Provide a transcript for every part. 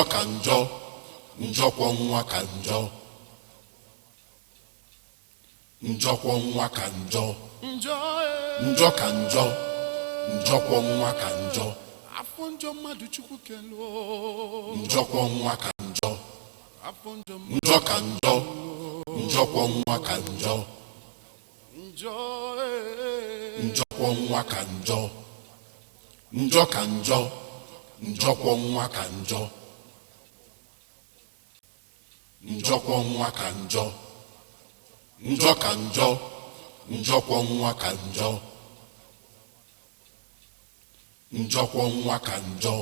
njọ ka njọ njọkwọ nwa ka njọ njọkwọ nwa ka njọ njọ ka njọ njọkwọ nwa ka njọ afọ njọ mmadụ Chukwu kelo njọkwọ nwa ka njọ njọ ka njọ njọkwọ nwa ka njọ njọkwọ nwa ka njọ njọ ka njọ njọkwọ nwa ka njọ njọkwọ nwa ka njọ njọ ka njọ njọkwọ nwa ka njọ njọkwọ nwa ka njọ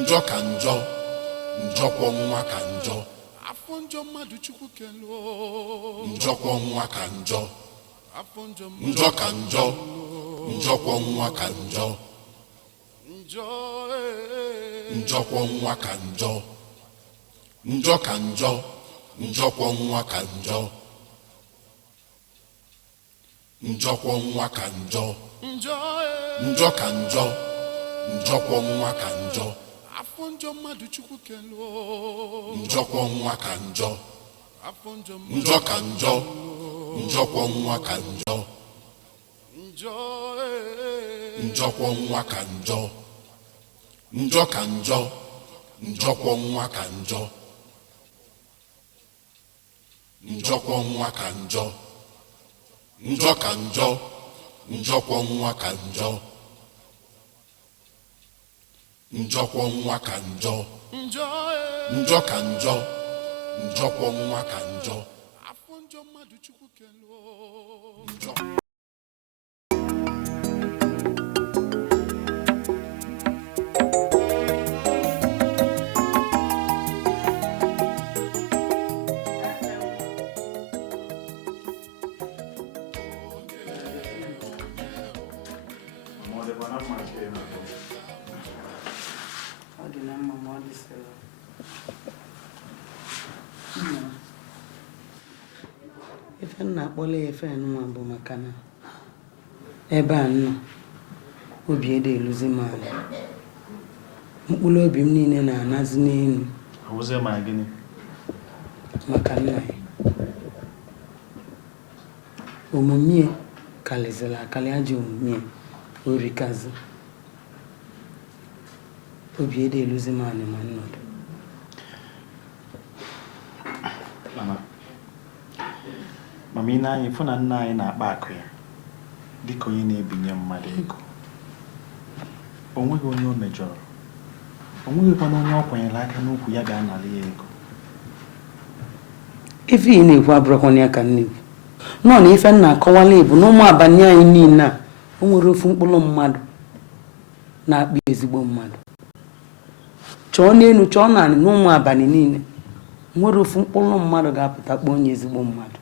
njọ ka njọ njọkwọ nwa ka njọ afọ njọ mmadụ Chukwu kelo njọkwọ nwa ka njọ njọ ka njọ njọkwọ nwa ka njọ njọkwọ nwa ka njọ njọ ka njọ njọkwọ nwa ka njọ njọkwọ nwa ka njọ njọ ka njọ njọkwọ nwa ka njọ afọ njọ mmadụ Chukwu kelo njọkwọ nwa ka njọ njọ ka njọ njọkwọ nwa ka njọ njọkwọ nwa ka njọ njọ ka njọ njọkwọ nwa ka njọ njọkwọ nwa ka njọ njọ ka njọ njọkwọ nwa ka njọ njọkwọ nwa ka njọ njọ ka njọ njọkwọ nwa ka njọ afọ njọ mmadụ Chukwu kelo njọ ife nna akpọla efe nwa bụ maka na ebe a nọ obi ede eluzi m ala mkpụrụ obi m niile na-anazi n'elu maka nna ya omume karịzịrị akarị ajọ omume orikazi obi ede eluzi m ala ma nnọdụ mama ị na-anya ịfụ na nna anyị na-akpa akụ ya dịka onye na-ebinye mmadụ ego o nweghị onye o mejọrọ o nweghịkwana onye ọ kwanyere aka n'ukwu ya ga-anara ya ego ife ị na-ekwu abụrụkwana ya ka nnekwu nọ na ife nna akọwala ebu na ụmụ abalị anyị niile a o nwere ofu mkpụrụ mmadụ na-akpụ ezigbo mmadụ chọọ n'elu chọọ naanị na ụmụ abalị niile nwere ofu mkpụrụ mmadụ ga-apụta kpọọ onye ezigbo mmadụ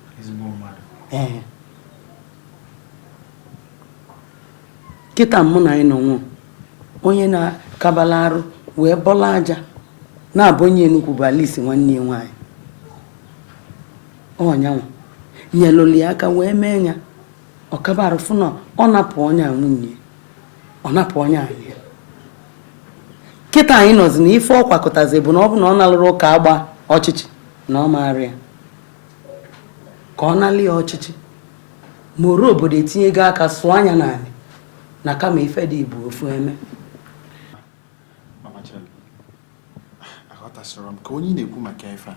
ee kịta mụ na anyị nọ nwụọ onye na-akabala arụ wee bọla aja na-abụ onye Enugwu bụ Alisi nwanne ya nwaanyị ọnyanwa nyelụli aka wee mee ya ọkabarụ fụ na ọ napụ onye a nwunye ọ napụ onye anyị kịta anyị nọzi na ife ọ kwakọtazi bụ na ọ bụ na ọ nalụrụ ụka agba ọchịchị na ọ maara ya ka ọ nalị ya ọchịchị ma oru obodo etinyego aka sụọ anya n'ala na kama ife dị Igbo ofu eme aghọtasịrị m ka onye na-ekwu maka ife a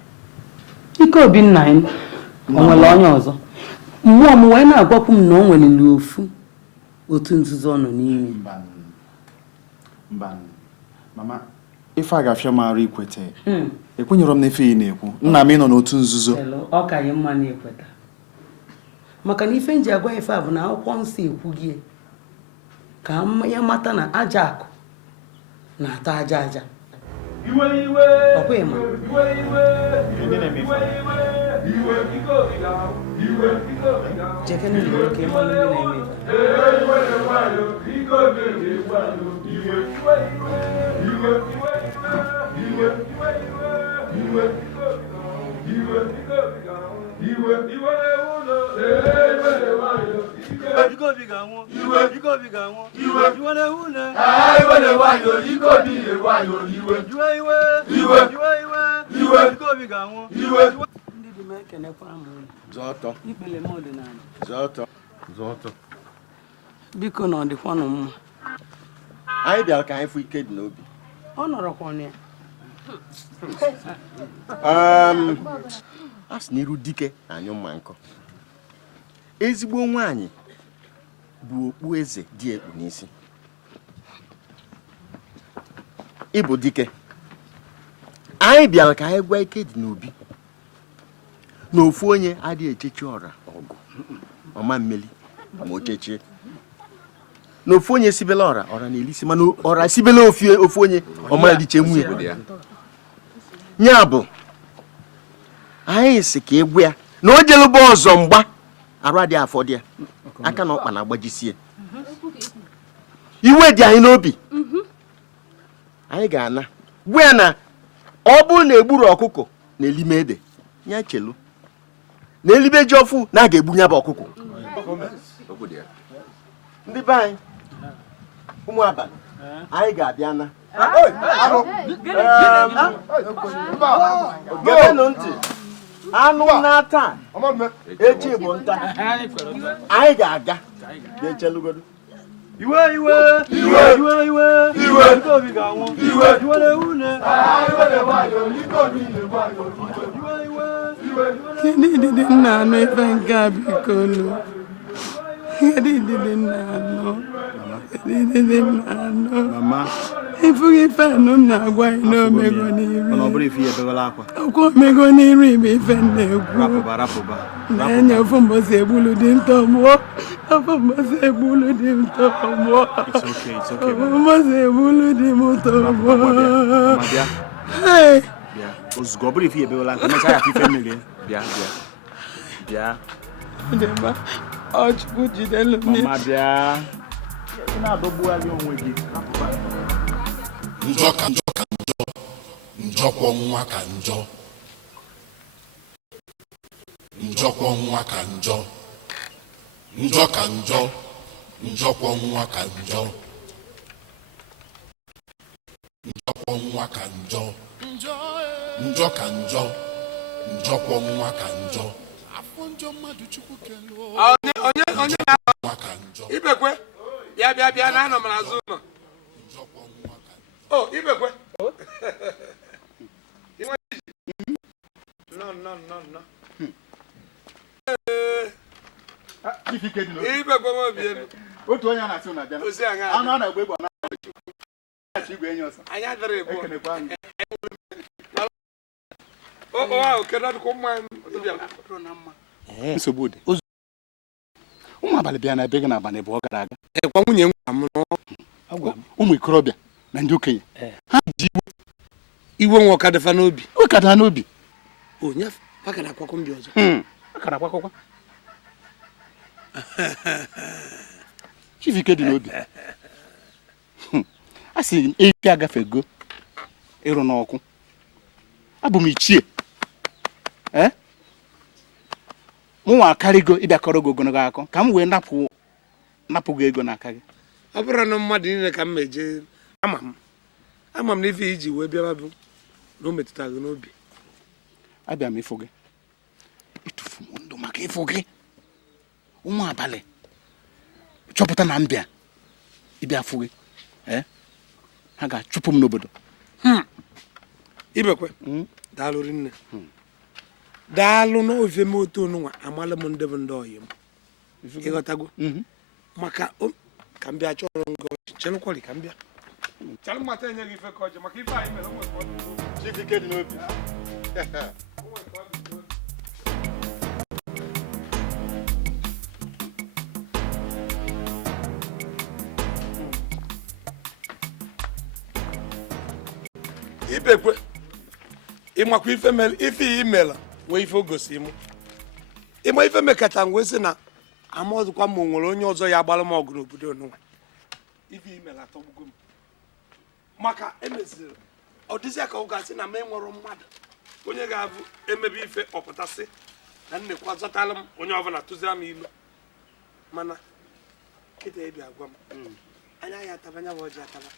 ike obi nna anyị o nwere onye ọzọ mmụọ m wee na-agwakwu m na o nwelili ofu otu nzuzo ọ nọ n'ime mba mama ife a ga-afịa m arụ ikweta ekwenyere m na ife ị na-ekwu nna m ịnọ n'otu nzuzo ọ ka anyị mma na-ekweta maka na ife nji agwa ife a bụ na akwụkwọ nsọ ekwughị ka ya mata na aja akụ na-ata aja aja ọkwa ịma jekene na iwe ka ịmalụ ndị na-eme iwe Biko na ọ dịkwanụ mma. Anyị bịara ka anyị fụ ike dị n'obi. Ọ nọrọkwanụ ya. A sị n'iru dike anyụ mma nkọ. Ezigbo nwaanyị bụ okpu eze dị ekpu n'isi. Ịbụ dike. Anyị bịara ka anyị gwa ike dị n'obi. Na ofu onye adịghị echechi ọra ọgụ. Ọma mmeli ma o chechie. Na ofu onye sibela ọra na-elisi mana ọra sibela ofu onye ọmara dịche nwunye. Nya bụ anyị si ka egwu ya na o jelụba ọzọ mgba arụ adị afọ dị ya aka na ọkpa na-agbajisie. Iwe dị anyị n'obi. Anyị ga-ana gwa ya na ọ bụrụ na egburu ọkụkọ na elime ede ya chelu na elibe ji ọfụ na a ga-egbu ya bụ ọkụkọ. Ndị be anyị ụmụ abalị anyị ga-abịa na gebenụ ntị anụ na-ata echi bụ nta anyị ga-aga ga-echelugodo. Kedụ ndị nna anụ ife nke a biko nụ? Kedụ ndị nna anụ? Ifughị ife anụ m na-agwa anyị na omego n'iru. Okwu omego n'iru ibe ife na-ekwu. Na-enye ofu mbosi egbulu dị ntọgbọ. Ofu mbosi egbulu dị ntọgbọ. Ofu mbosi egbulu dị m ntọgbọ. Ozugbo ọ bụrụ ife ebewela akwa mecha ya ife mmiri. Bịa. Dema, ọ Chukwu jidelu m. Mama bịa. Ị na-adọgbugharị onwe gị. Njọ ka njọ ka njọ. Njọkwọ nwa ka njọ. Njọkwọ nwa ka njọ. Njọ ka njọ. Njọkwọ nwa ka njọ. Njọkwọ nwa ka njọ. Njọ ka njọ. Njọkwọ nwa ka njọ. Onye Ibekwe bịa na anọ m n'azụ ụlọ. Oh, Ibekwe. No. Ibekwe m obi elu. Otu onye na-asị na bịa. Anụ a na-egbe egbe na igwe enyi ọsọ. Anya dịrị egbu. Ekenekwa anyị. Wow, kedu ko mma Nsogbu dị. Ụmụ abalị bịa na ebe gị n'abalị bụ ọ gara aga. Kwa nwunye nwa m Ụmụ ikorobịa na ndị okenye. Ha ji iwe nwa ọka dịfa n'obi. Ụka daa n'obi. Onye pakara akwakọ mbi ọzọ. Akara akwakọkwa. Chifike dị n'obi. A sị eke agafego ịrụ n'ọkụ. Abụ m ichie. Mụnwa akarịgo ịbịakọrọ gị ogologo akọ ka m wee napụ gị ego n'aka gị. Ọ bụrụ na mmadụ niile ka m meje ama m na ife iji wee bịa bụ na o metụta gị n'obi. Abịa m ịfụ gị. Ịtụfu m ndụ maka ịfụ gị. Ụmụ abalị chọpụta na mbịa ịbịa fụ gị. Ha ga-achụpụ m n'obodo. Ibekwe daalụ rinne. Daalụ n'ofe m otu onunwa amala m ndị bụ ndị ọyị m. Ịghọtago? Maka ka m bịa chọrọ ngọ chelụkwọrị ka m bịa. Chalụ mata enye gị ife ka ọjị maka ife anyị mere onwe ka ọ dị. Chifike dị n'obi. Ibekwe ịmakwa ife imela wee ife ogosi m. Ịma ife mekata m wee sị na amọzụkwa m nwere onye ọzọ ya agbara m ọgụ n'obodo onunwa. Ife imela atọgbugo m. Maka emeziri ọ dịzịa ka ọ ga-asị na m enwere mmadụ onye ga-abụ emebe ife ọpụtasị na nnekwa zọtara m onye ọbụla tụzia m ilu mana kịta ebi agwa m anya ya atabanya bụ ọjị ataba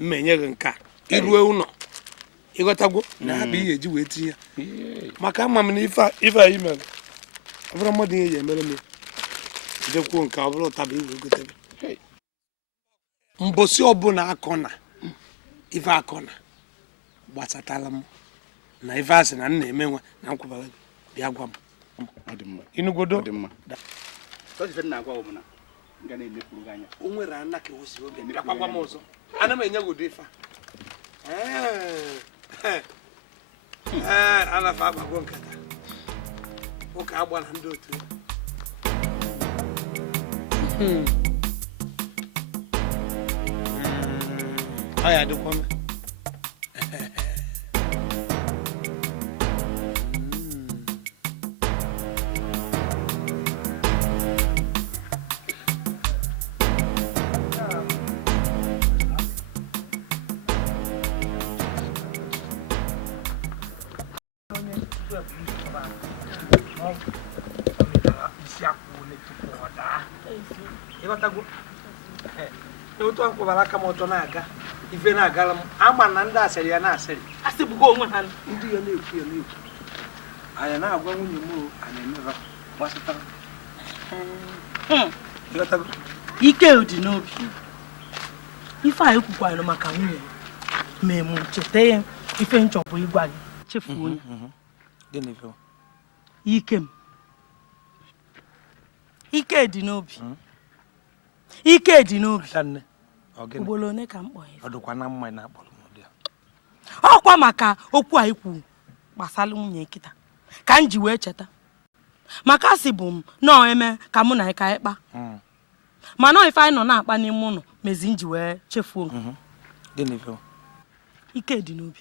mmenye gị nka irue ụlọ ịghọtagwo na ha bụ ihe eji wee tinye maka ama m na ife anyị mere ọ bụrụ mmadụ ihe ya emere m jekwuo nke ọ bụrụ ụtaba iwe gotebe mbosi ọbụla akọna ife akọna gbasatala m na ife asị na nna eme nwa na nkwụbara gị bịa gwa m inugodo o nwere ana ka osi oge bịakwa gwa m ọzọ ana m enye gị ụdị ife anafa agbago nkata ụka agba na ndị otu ọ ya dịkwa m otu akwụbara aka m ọtọ na-aga ife na-agala m ama na ndị asịrị ya na-asịrị asịbụgo onwe ha ndị ya na-ekwu ya na-ekwu anyị na-agwa nwunye m anyị emeba gbasatara ike dị n'obi ife anyị kwukwara maka nwunye ma emu cheta ya ife nchọpụ ịgwa gị chefuo onye ike m ike dị n'obi ike dị n'obi ugboro one ka m kpọọ ọkwa maka okwu anyị kwuru gbasara nwunye nkịta ka m ji wee cheta maka asị bụ m nọọ eme ka mụ na ịka ịkpa mana ife anyị nọ na-akpa n'ime ụlọ mezi m ji wee chefuo ike dị n'obi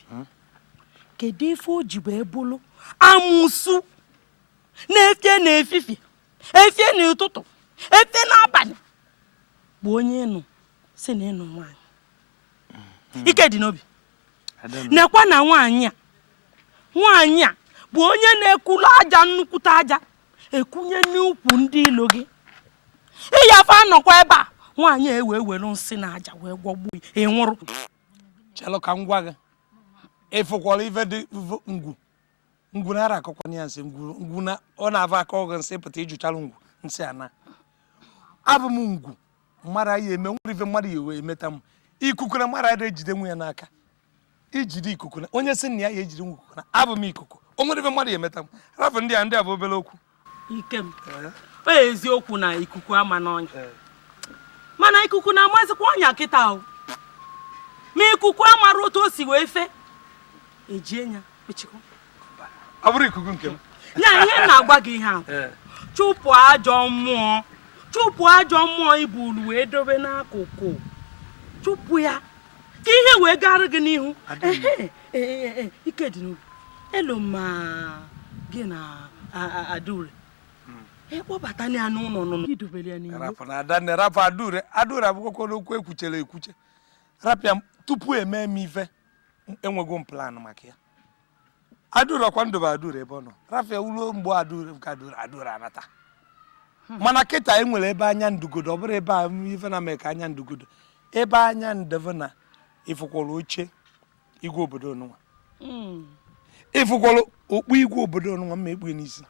kedu ife o ji wee bụrụ amụsụ na-efie n'efifie efie n'ụtụtụ efie n'abalị bụ onye ịnụ si na ịnụ nwaanyị ike dị n'obi nekwa na nwaanyị a bụ onye na-ekwulu aja nnukwute aja ekunye n'ukwu ndị ilo gị ịyafe anọkwa ebe a nwaanyị ewee were nsị na aja wee gwọgbuo ị nwụrụ chelụ ka m gwa gị ịfụkwara ife dị ngwu na ara akọkwana ya nsị ngwu na ọ na-ava aka ọgụ nsị pụta ijuchara ngwu nsị ana abụ m ngwu mmadụ anyị eme nwere ife mmadụ ya wee emeta m ikuku na mmadụ anyị ejide nwe ya n'aka ijide ikuku na onye sị na ya ejide nwe ikuku na abụ m ikuku o nwere ife mmadụ ya emeta m rafụ ndị a bụ obere okwu ike m o eziokwu na ikuku ama n'ọnya mana ikuku na-amazikwa ọnya kịta ahụ ma ikuku amara otu o si wee fe ejie ya echikọ ọ bụrụ ikuku nke m ya ihe na-agwa gị ihe ahụ chụpụ ajọ mmụọ ibulu wee dobe n'akụkụ chụpụ ya ka ihe wee gara gị n'ihu ike dị n'obi elu ma gị na Adaure ịkpọbata ya n'ụlọ nụnụ idobere ya n'ihu rapụ Adaure abụkwakwa n'okwu ekwuchere ekwuche rapịa tupu eme m ife enwego m plan maka ya Adaure ọkwa ndobe Adaure ebe ọ nọ rapịa ulo mgbe Adaure anata mana kịta enwere ebe anya ndugodo ọ bụrụ ebe a ife na mee ka anya ndugodo ebe anya ndeve na ịfụkwara oche igwe obodo onụnwa ịfụkwara okpu igwe obodo onụnwa ma ekpughe n'isi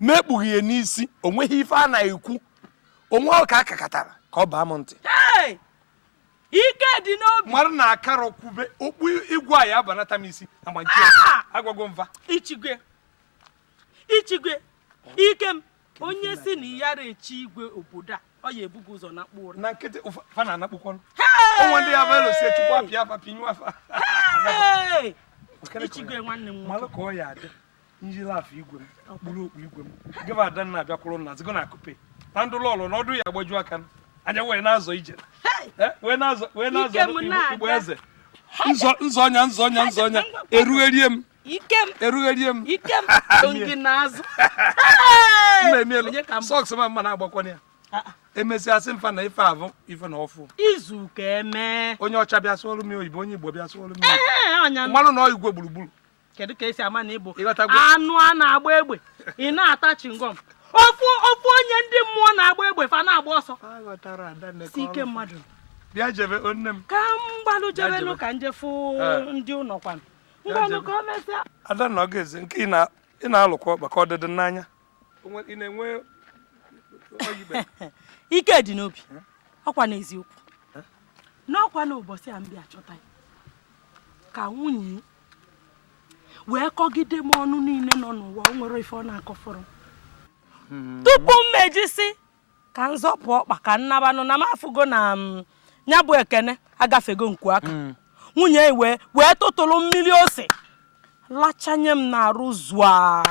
ma ekpughe ya n'isi o nweghị ife a na-ekwu onwe ka akakatara ka ọ baa m ntị ike dị n'obi mmadụ na-akarọ kwube okpu igwe a ya abanata m isi agbaji agwago mfa ichigwe ike m onye si na ya rechi igwe obodo a ọ ya ebugo ụzọ na mkpụrụ na nkịtị fa na-anakpụkwanụ onwe ndị ya velo si echukwu apịa afa pinyu afa ichigwe nwanne m malụ ka ọ ya adị njiri afọ igwe m kpụrụ okpu igwe m gịba ada nna abịakwụrụ nna zigo na akụpe na ndụ lọlụ na ọdụ ya agbaju aka anya wee na-azọ ije wee na-azọ igbo eze nzọ ọnya erugherie m sọks ma mma na-agbakwana ya emesiasị mfa na ife avụ ife na ọfụ izu ka eme onye ọcha bịa sụọlụ m oyibo onye igbo bịa sụọlụ m mmanụ na igwe gburugburu kedu ka esi ama na ịbụ anụ a na-agba egbe ị na-ata chingom ofu onye ndị mmụọ si ike mmadụ bịa jebe onne m ka mgbalụ jebelu ka njefu ndị ụlọ kwanụ mgbalụ ka o mesịa ada na ọ ga-eze nke ị na-alụkwa maka ọdịdị n'anya ị na-enwe ike dị n'obi ọkwa n'eziokwu n'ọkwa n'ụbọchị a mbịa achọta ya ka nwunye wee kọgide m ọnụ niile nọ n'ụwa o nwere ife ọ na-akọfọrọ tupu m mejisi ka nzọpụ ọkpa ka nnabanụ na m afụgo na ya bụ ekene agafego nku aka nwunye wee tụtụrụ mmiri ose lachanye m na-arụ zụa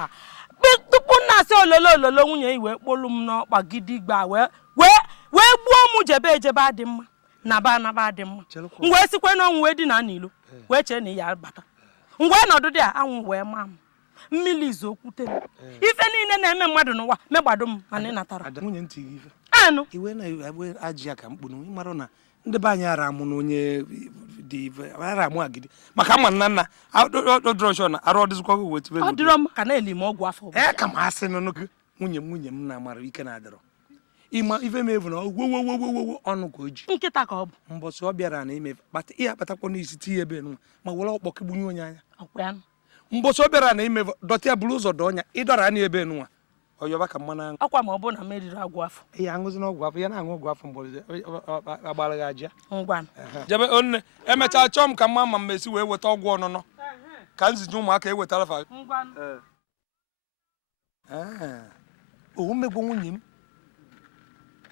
tupu na-asị ololo nwunye wee kpolu m n'ọkpa gidigba wee gbuo m jebe ejebe adị mma naba adị mma m wee sikwe n'ọnwụ wee dị na n'ilo wee chee na ya bata mgbe nọdụ dị a anwụ wee maa m mmiri izu okwute m ife niile na-eme mmadụ n'ụwa megbado m mana ị natara nwunye ntị gị ife anụ iwe na-agbe ajị ya ka mkpụrụ ịmarụ na ndị be anyị ara amụ na onye dị ife ara amụ agidi maka ama nna odroshọ na arụ ọdịzikwa gị wetibe ọ dịrọ m ka na-eli m ọgwụ afọ ka m asị n'ọnụ nwunye m na-amara ike na-adịrọ ịma ife m evu na wowowowowo ọnụ ka o ji nkịta ka ọ bụ mbọsị ọ bịara na ime ihe akpatakwa n'isi tinye ebe nwa ma were ọkpọ kegbunye onye anya mbọsị ọ bịara na ime dọtịa bụrụ ụzọ dọ ọnya ịdọra anya ebe nwa ọyọba ka mmanụ aṅụ ọkwa ma ọ bụ na m eriri agwụ afọ ya aṅụzi n'ọgwụ afọ ya na-aṅụ ọgwụ afọ mbọsị agbara gị aja ngwa jebe onne emechaa chọọ m ka mma ma m esi wee weta ọgwụ ọnụnọ ka nzije ụmụaka ewetara fa owu mmegbu nwunye m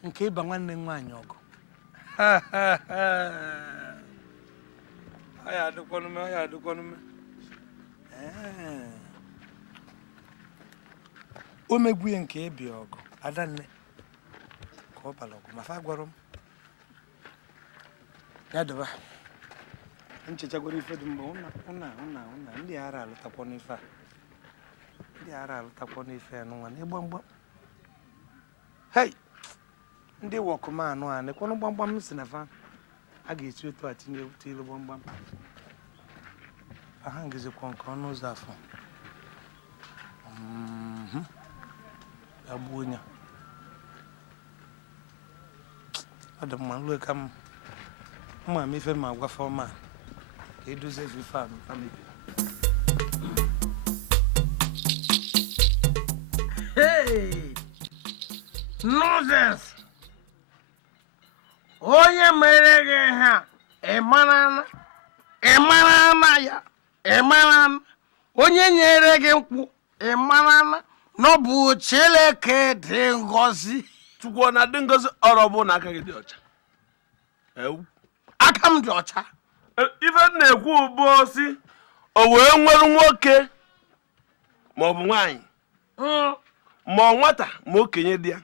nke ịba nwanne m nwaanyị ọgụ aya adịkwanụme o megbuye nke ịbịa ọgụ adanne ka ọ bara ọgụ mafa gwara m ya dịba nchechagwara ife dị mgbe ụna ndị ara alụtakwa n'ife a ndị ara alụtakwa n'ife a n'ụwa na ịgba mgba hei ndị wọkụmanụ a nekwanụ gbamgbam si na fa a ga-esi otu a tinye ewute ilu gbamgbam aha ngizikwa nke ọnụ ụzọ afọ ya gbuo onye ọ dị mma nlue ka mma m ife ma gwafe ọma ka edozie ife a mebi nonsense onye mere gị ha ịmarana onye nyere gị nkwụ ịmarana n'ọbụ Chineke dị ngọzi Chukwu na dị ngọzi ọrụ bụ na aka gị dị ọcha aka m dị ọcha ife na-ekwu bụ osi o wee nwere nwoke ma ọ bụ nwaanyị ma ọ nwata ma okenye dị ya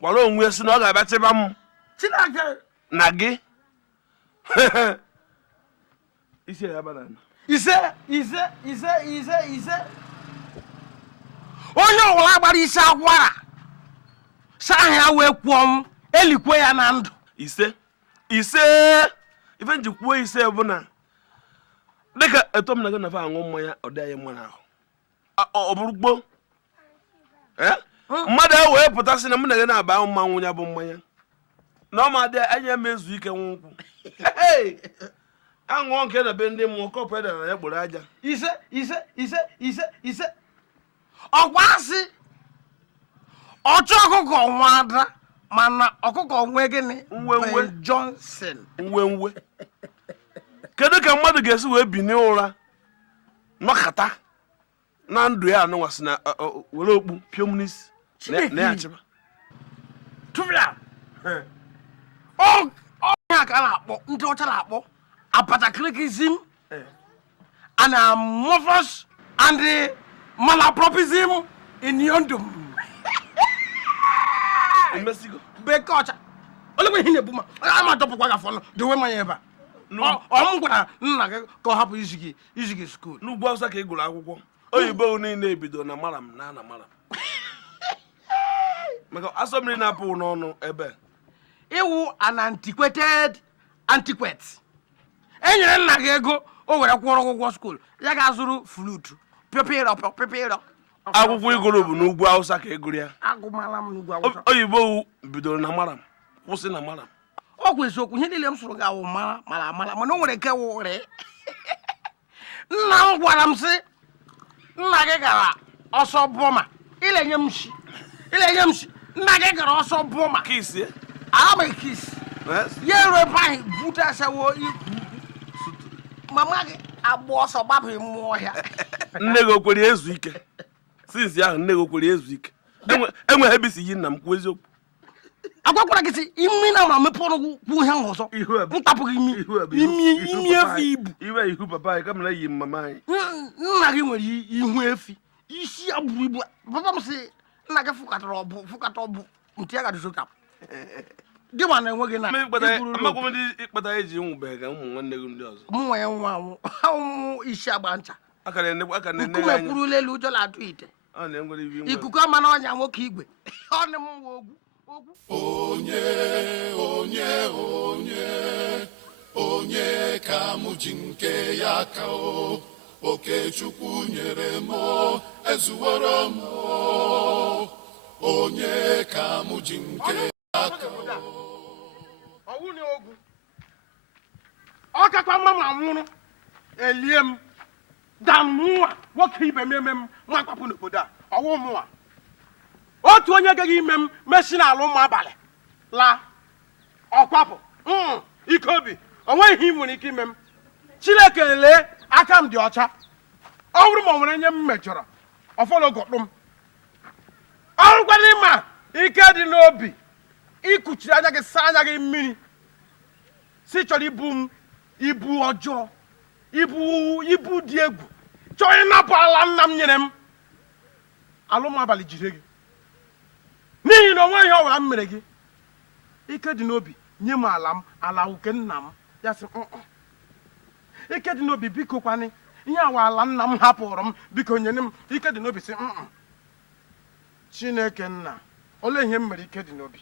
gwara onwe ya si na ọ ga-abịa chịba m Chineke na gị isi ya banana ise onye ọwụla gbara isi akwara saa ya wee kwuo m elikwe ya na ndụ ise ife nji kwuo ise bụ na dịka eto m na gị nafa aṅụ mmanya ọ dị anyị mma n'ahụ ọ bụrụ gboo mmadụ e wee pụta sị na mụ na gị na-aba mmanwụ ya bụ mmanya na ọ ma dị anya emezu ike nwa nkwụ aṅụọ nke na be ndị mmụọ kọpụ ede na ya gboro aja ise ọkwasị ọchụ ọkụkọ nwa ada mana ọkụkọ nwe gịnị nwe Johnson nwe kedu ka mmadụ ga-esi wee bi n'ụra nọkata na ndụ ya anụnwa si na were okpu piom n'isi na ya achịba tụbịa ọnya ka na-akpọ ndị ọcha na-akpọ apatakirikizm and amorphous and malapropism in yondom bekee ọcha olegbe ihe na-ebu ma a ma dọpụkwa gafọ nọ dowe mmanya ebe a ọ m gwara nna gị ka ọ hapụ izi gị skuul n'ugwu Awụsa ka ị gụrụ akwụkwọ oyibo niile ebido na maram na maram maka asọ mmiri na-apụ n'ọnụ ebe iwu an antiquated antiquette enyere nna gị ego o were kwụrụ ụgwọ skuul ya ga-azụrụ flutu pịpịrọ akwụkwọ igoro bụ n'ugwu Awụsa ka egoro ya agụmala m n'ugwu Awụsa oyibo bidoro na maram kwụsị na maram ọ kwa eziokwu ihe niile m sụrụ gị awụ mara mana o nwere nke wụrị nna m gwara m sị nna gị gara ọsọ bụma ilenye m shi nna gị gara ọsọ bụma kisi ama kisi ya ero ebe ahụ bute asawo ikwu mama gị agba ọsọ gbapụ mmụọ ọhịa nne gị okwere ezu ike sinsi ahụ nne gị okwere ezu ike enweghị ebe isi yi nna m kwuo eziokwu agwakwara gị sị imi na ma mepe ọnụ kwuo ihe ahụ ọzọ ntapụghị imi efi ibu iwe ihu papa anyị kamera yi mama anyị nna gị nwere ihu efi isi ya buru ibu papa m sị nna gị fụkata ọbụ ntị ya gadịso ka gị ma na enweghị na amakwa ndị ịkpata eji nwụbeghị ka ụmụ nwanne gị ndị ọzọ mụnwa ya nwa anwụ ụmụ isi agba ncha nkume kwurula elu ụjọ na-atụ ite ikuku ama na ọnya nwoke igwe ọnụ m nwa onye ka mụ ji nke ya ka Okechukwu nyere m ezuworo m onye ka mụ ji nke ya ka ọ kakwa mma ma nwụrụ elie m da mụnwa nwoke ibe m eme m nwa kwapụ n'obodo a ọwụ mụnwa otu onye gaghị ime m mesi n'ala ụmụ abalị laa ọkwapụ ike obi onweghị ihe ị nwere ike ime m Chineke lee aka m dị ọcha ọ bụrụ ma ọ nwere nye m mejọrọ ọfọlọgọdụ m ọrụkwana ịma ike dị n'obi ikuchiri anya gị saa anya gị mmiri si chọrọ ibu m ibu ọjọọ ibu dị egwu chọọ ịnapụ ala nna m nyere m alụmabalị jide gị n'ihi na onwe ihe ọ bụla m mere gị ike dị n'obi nye m ala nke nna m ya sị ike dị n'obi biko kwanị ihe awa ala nna m hapụrụ m biko nyere m ike dị n'obi sị Chineke nna olee ihe m mere ike dị n'obi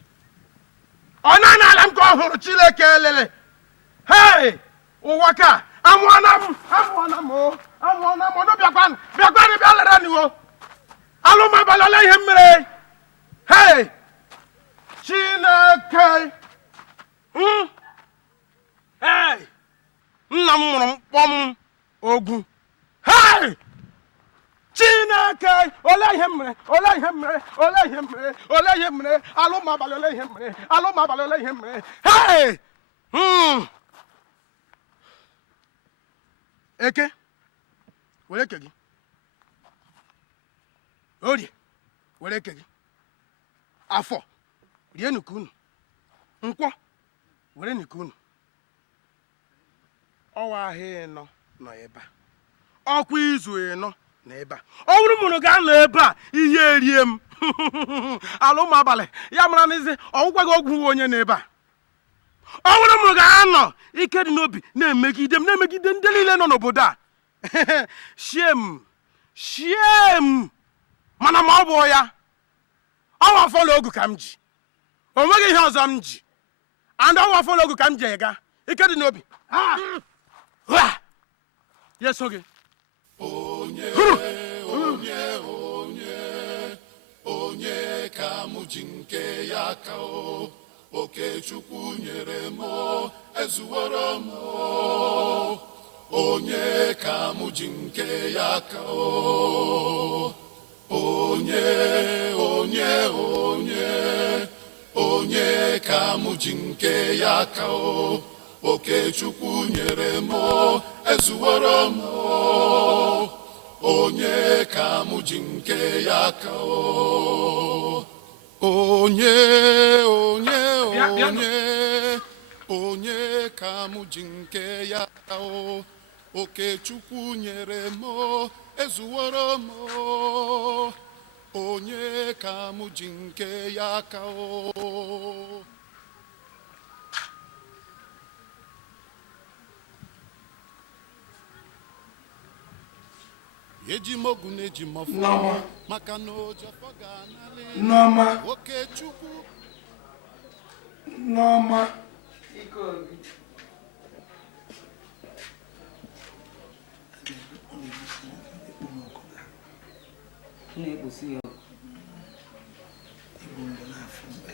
ọ na-ana ala m ka ọ hụrụ Chineke elele hei ụwa ka amụọna m bịakwanụ bịa lere n'iwo alụmabalị ole ihe m mere hei Chineke hei nna m mụrụ mkpọm ogwu hei Chineke ole ihe mere alụmabalị ole ihe mere hei Eke were eke gị Orie were eke gị Afọ rie nuku unu Nkwọ were nuku unu ọwa ahịa ịnọ nọ ebe a ọkwa izu ịnọ nọ ebe a ọ bụrụ mụrụ ga-anọ ebe a ihe erie m alụmabalị ya mara n'izi ọgwụkwa gị ọgwụ onye n'ebe a ọ bụrụ mụrụ ga-anọ ike dị n'obi na-emegide ndị niile nọ n'obodo a shie m mana ma ọ bụ ya ọwa fọlọ ogu ka m ji o nweghị ihe ọzọ m ji and ọwa fọlọ ogu ka m ji ega ike dị n'obi ya eso gị onye ka mụ ji nke ya ka Okechukwu nyere m ezuworo m onye ka mụ ji nke ya ka onye ka mụ ji nke ya ka Okechukwu nyere m ezuworo m onye ka mụ ji nke ya ka onye ka mụ ji nke ya ka Okechukwu nyere m ezuworo m onye ka mụ ji nke ya ka ejimogu na-eji mọfọ maka na ojafọ ga-analị Okechukwu Nneọma na-ekposi ya Igbo mbụ n'afọ mgbe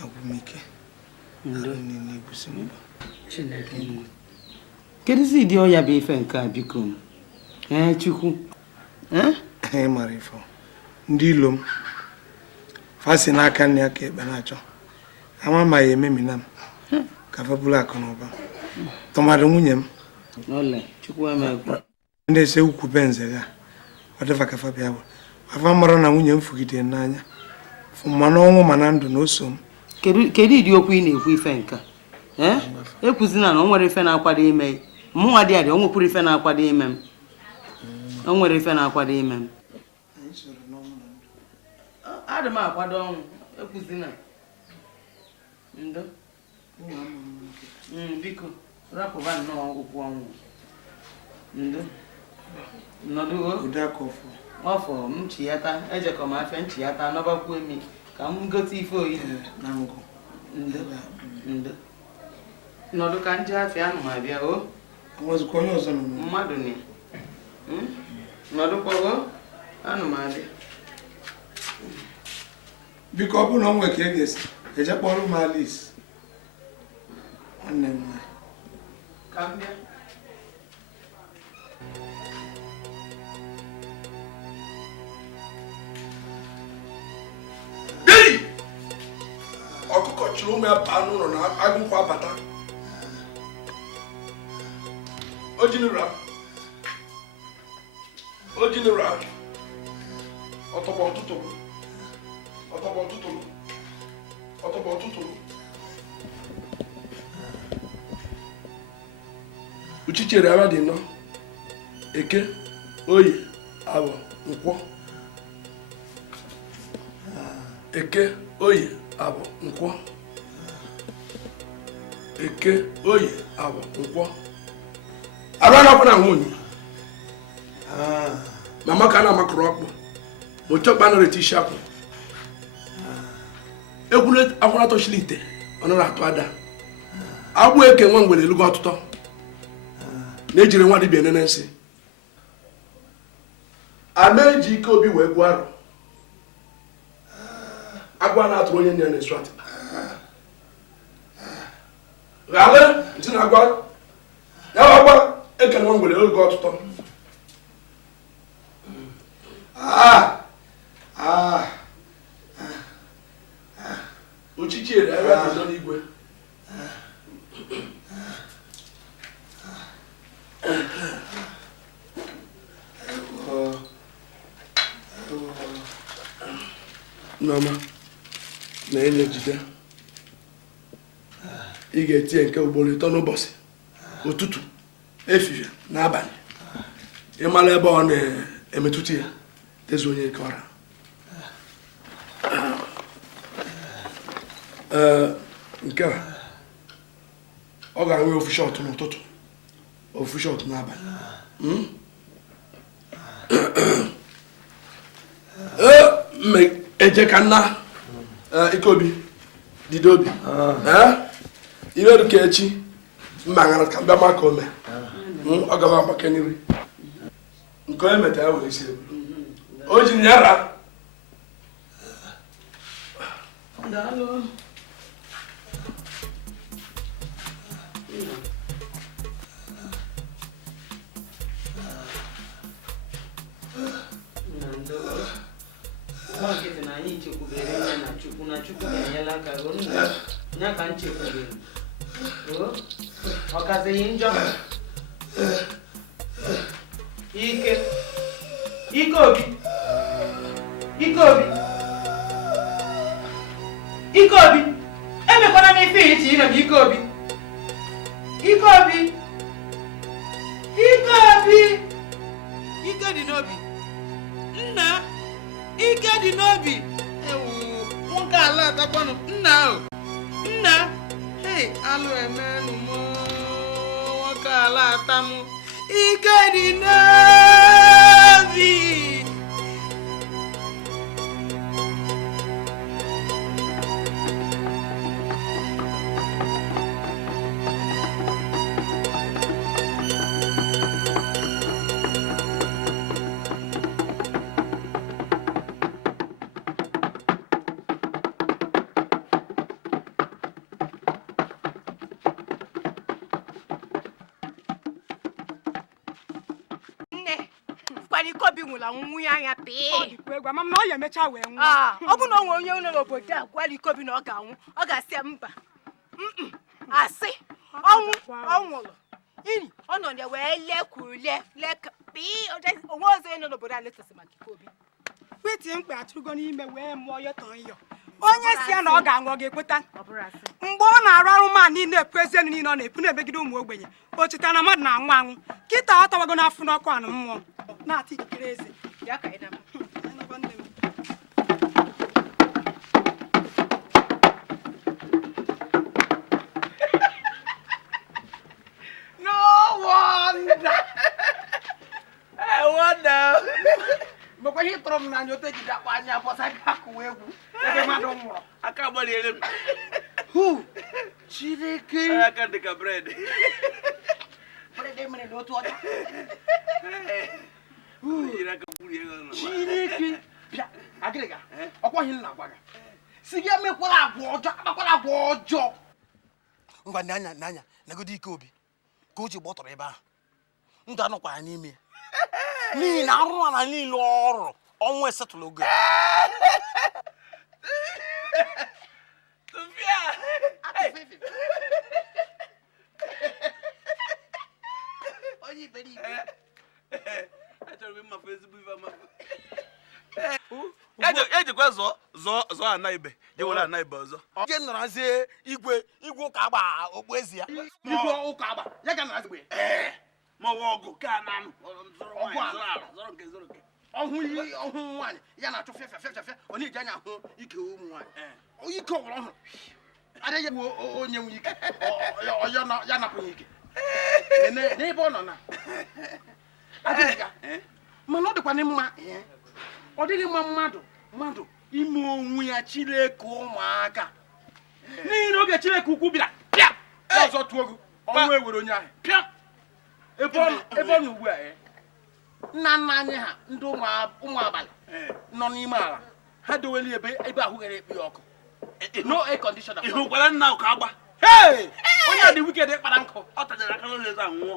agwụmike na-egbusi mbụ Chineke mgbe kedụzi ịdị ọya bụ ife nke a biko Chukwu anyị mara ifo ndị ilo m fasi n'aka nne ya ka ekpe na-achọ ama ma ya ememina m ka fabụlụ akụ na ụba tụmadụ nwunye m ndị ese ukwu be nze ya ọdịva ka fabia bụ afa mara na nwunye m fugidere n'anya fụma n'ọnwụ ma na ndụ na oso m kedu ịdị okwu ị na-ekwu ife nka ekwuzina na o nwere ife na-akwado ime mụnwa dị adị o nwekwuru ife na-akwado ime m o nwere ife na-akwado ime m adị m akwado ọnwụ ekwuzina ndo biko rapụba nnọọ okwu ọnwụ ndo nọdụ ọfọ m chiyata ejekọ m afịa nchiyata anọbakwu emi ka m gote ife oyi na ngụ ndo nọdụ ka nje afịa anụ ma bịa o mmadụ na nọdụ kwago anụ ma bịa biko ọ bụrụ na ọ nwere ka e ga-esi eje kpọrọ m Alice nwanne m nwanyị ka m bịa ọkụkọ chụrụ ụmụ ya baa n'ụlọ na agụnkwa abata ojinura ọtọgbọ ụtụtụ uchichere ara dị nọ eke oye abụ nkwọ eke oye abụ nkwọ eke oye abụ nkwọ arụ anakwa na nwunye mama ka na-amakọrọ ọkpụ ochọkpa nọrọ eti isi akwụ egwule akwara tọchili ite ọ nara atụ ada agbụ eke nwa ngwere elugo ọtụtọ na-ejiri nwa dibịa nene nsị ama eji ike obi wee gbuo arụ agwa na-atụrụ onye nne ya na-esu atị ghale nti na agwa ya agwa eke nwa ngwere elugo ọtụtọ uchichiere ebe a nọ n'igwe Nneọma na-enye jide ị ga-etinye nke ugboro 3 n'ụbọchị ụtụtụ efifie na abalị ịmara ebe ọ na-emetụta ya ezu onye nke ọra nke a ọ ga-enwe ofu shọt n'ụtụtụ ofu shọt n'abalị eje ka nna ikeobi dide obi ihe dị ka echi mma ṅara ka mbịa maka ome ọ gawa agbake nri nke onye meta ya wee si o ji nyara na anyị chekwubere ya na Chukwu ga-enyela aka ya ka nchekwubere ọ kazighị njọ Ikeobi emekwana m ife iche ire m Ikeobi ike dị n'obi nna ike dị n'obi ewu nwoke ala atakwanụ nna alụ emenụ m nwoke ala atam ike dị n'obi kwali kobi nwula nwu ya anya pii. Ọ dịkwa egwu ama m na ọ ya emecha wee nwụọ. Ọ bụ na onwe onye nọ n'obodo a kwali kobi na ọ ga-anwụ. Ọ ga-asị mba. Asị. Ọnwụrụ. Ini ọ nọ na wee lekwule pii onwe ọzọ nọ n'obodo a letasi maka kobi. Kweti mkpa atụgo n'ime wee mụọ ya tọọ nyọ. Onye si ya na ọ ga-anwụ ọ ga-ekweta. Mgbe ọ na-arụ arụ ma niile epu ezienu niile ọ na-epu na-emegide ụmụ ogbenye. O cheta na mmadụ na-anwụ anwụ. Kịta ọ tawago n'afọ n'ọkụ anụ mmụọ. Na-ata ikikere eze. Ya ka ị na No wonder. I wonder. Mekwa ihe tọrọ m n'anya otu ejide akpa anya bọsa aka akụwa egwu ebe mmadụ nwụrụ. Aka gbaliere m. Hu! Chineke! Aka dị ka bread. Bread mere n'otu ọcha. Chineke! Bịa, agịrịga, ọkwa ihe m na-agwa gị. Si gị emekwala agwa ọjọọ, akpakwala agwa ọjọọ. Ngwa n'anya, nagodi ike obi. Ka o ji gbọtọrọ ebe ahụ. Ndụ anọkwa ya n'ime ya. N'ihi na arụ ala niile ọrụ ọnwụ esetụlụ oge. Onye iberibe. Achọrọ m ịmafụ ezigbo ife amafụ. Ejikwa zọọ ana ibe jewere ana ibe ọzọ. Oge nọrazie igwe ụka agba okpu ezi ya. Igwe ụka agba ya ga nọrazi igwe. Ma ọ ọgụ ka na-anụ ọhụ nwaanyị ya na-achụ fefefefefe ọ na-eji anya ahụ ike ụmụ nwaanyị. Ike ọgwụrụ ọhụrụ adịghị bụ onye nwe ike ya napụghị ike n'ebe ọ nọ na adịghị ya. Mana ọ dịkwa mma ọ dịghị mma mmadụ ime onwe ya Chineke ụmụaka n'ihi na oge Chineke ukwu bịara pịa ọzọ tụọ gị ọnwụ ewere onye ahụ pịa ebe ọ nọ ugbu a nna nna anyị ha ndị ụmụ abalị nọ n'ime ala ha doweli ebe ahụ ghere ekpe ọkụ no air conditioner. Ihu gwara nna ụka agba. Onye a dị wiked kpara nkụ ọ tajara aka n'ụlọ eze anwụọ.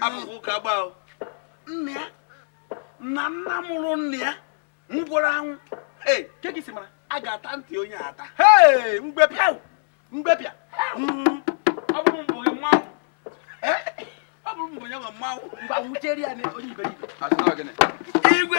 Abụghị ụka agba nna ya na nna mụrụ nna ya ngwụrụ anwụ. Ke gị si mara A ga-ata ntị onye ata. Mgbepịa Ọ bụrụ mbụ gị mmanwụ. Ọ bụrụ mbụ ya nwe mmanwụ. mgbe nwuchere ya na onye iberibe. Igwe!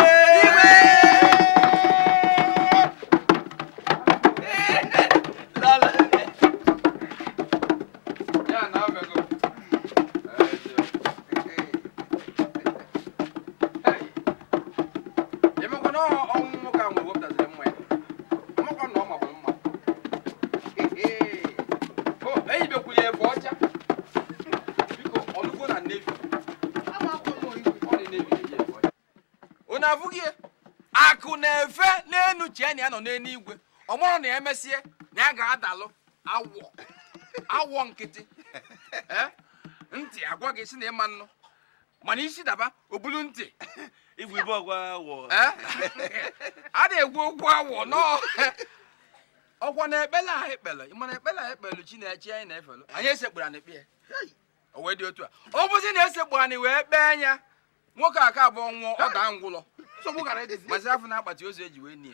Akụ na-efe n'enu chie na ya nọ n'eluigwe ọ mụrụ na ya emesie na ya ga-adalụ awọ nkịtị ntị agwa gị si na ịma nnụ mana isi daba obulu ntị Igwe ibe ọgwa awọ. a na-egwu okwu awọ ọkwa na ekpele ahụ ekpele mana ekpele ahụ ekpelu Chineke anyị na-efelu anyị esekpuru na ekpe o wee dị otu a ọ bụzi na esekpuru anyị wee kpee anya nwoke aka abụọ nwụọ ọ daa ngwụlọ masị afọ na-akpati ozu eji wee nie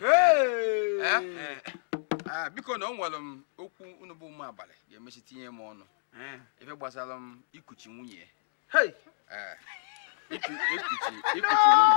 biko na o nwere m okwu unu bụ ụmụ abalị ga-emechi tinye m ọnụ ife gbasara m ikuchi nwunye ikuchi nwunye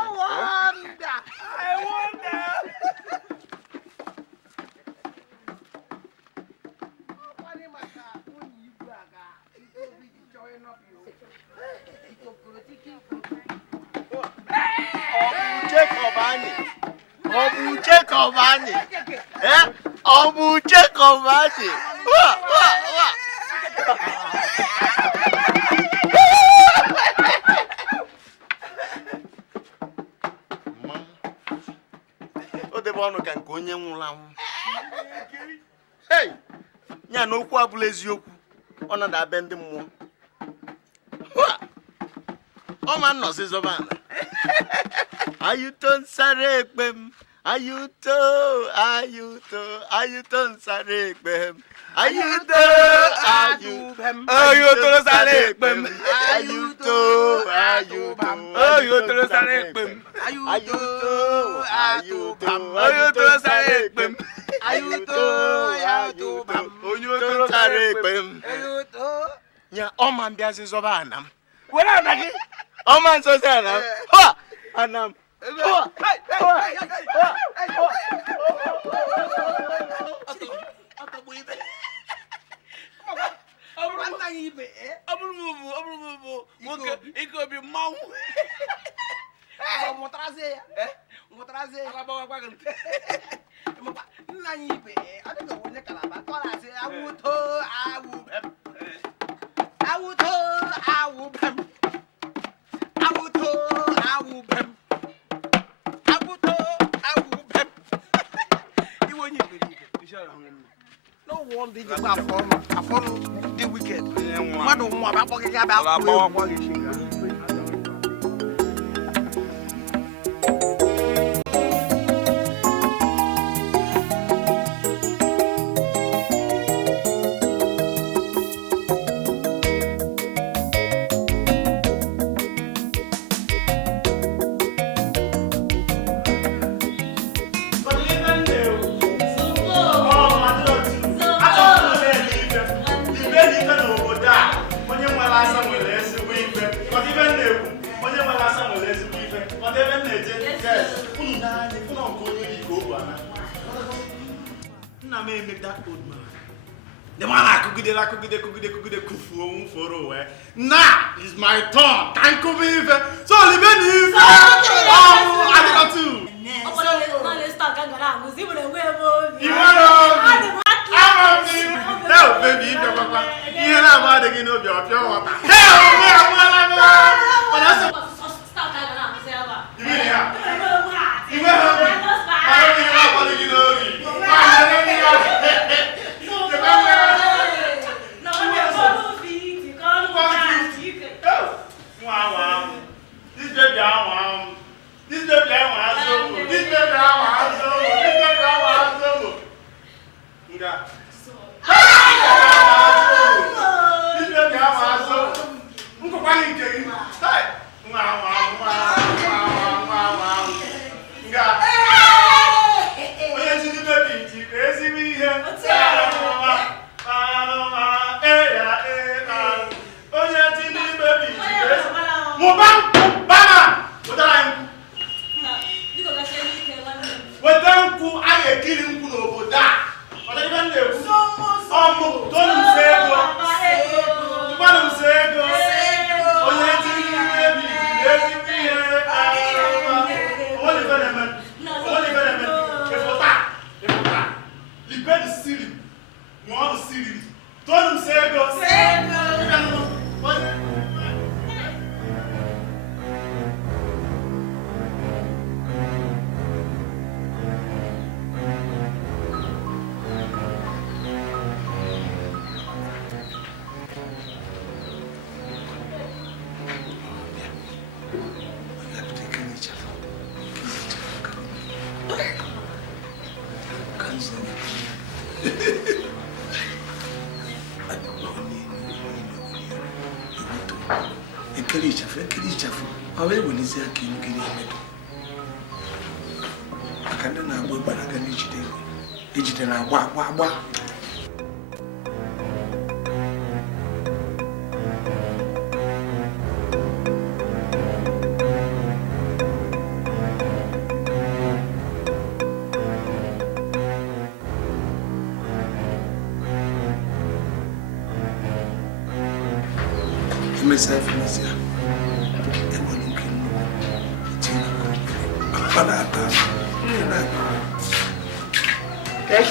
Ọ bụ Jacob anyị. O debe ọnụ ka nke onye nwụrụ anwụ. Ya na okwu abụla eziokwu ọ nọ na-abịa ndị mmụọ. Ọ ma nnọzi zọba ala. Ayụto nsara ekpe m ayuto nsarekpem ayuto nsarekpem ayuto nsarekpem ayuto nsarekpem nya ọma mbịazi zọba anam were ana gị ọma nsozi anam ha anam No one did you follow the wicked. Madu mo ba ke ga ba ku. The man kugide kufu foro we. Now is my turn. Thank you baby. So libeni. Adikatu. No baby, papa. You na ba de gino bi o pure water. Myself,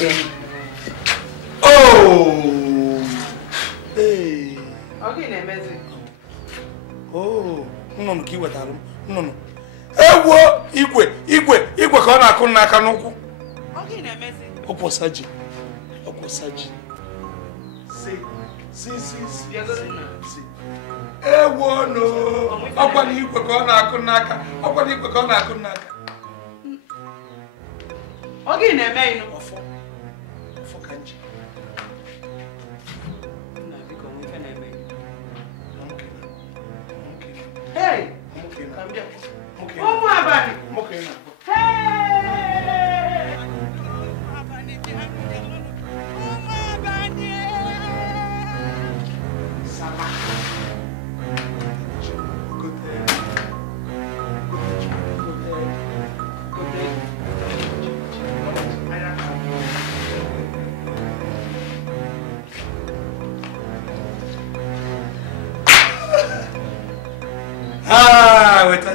Okay. Oh! Hey! Okay, Nemezi. Oh! No, no, kiwa tarum. No, no. Ewo! Igwe ka ọ na-akụ n'aka n'ụkwụ. Okay, Nemezi. Okwosaji. Si. Ewo no! Ọkwa na igwe ka ọ na-akụ n'aka. Okay, na-eme inu. Ọfọ ka nji. Na biko nwe ife na-eme inu. Hey! Kambia. Omu abani. Hey! Sama. Wait.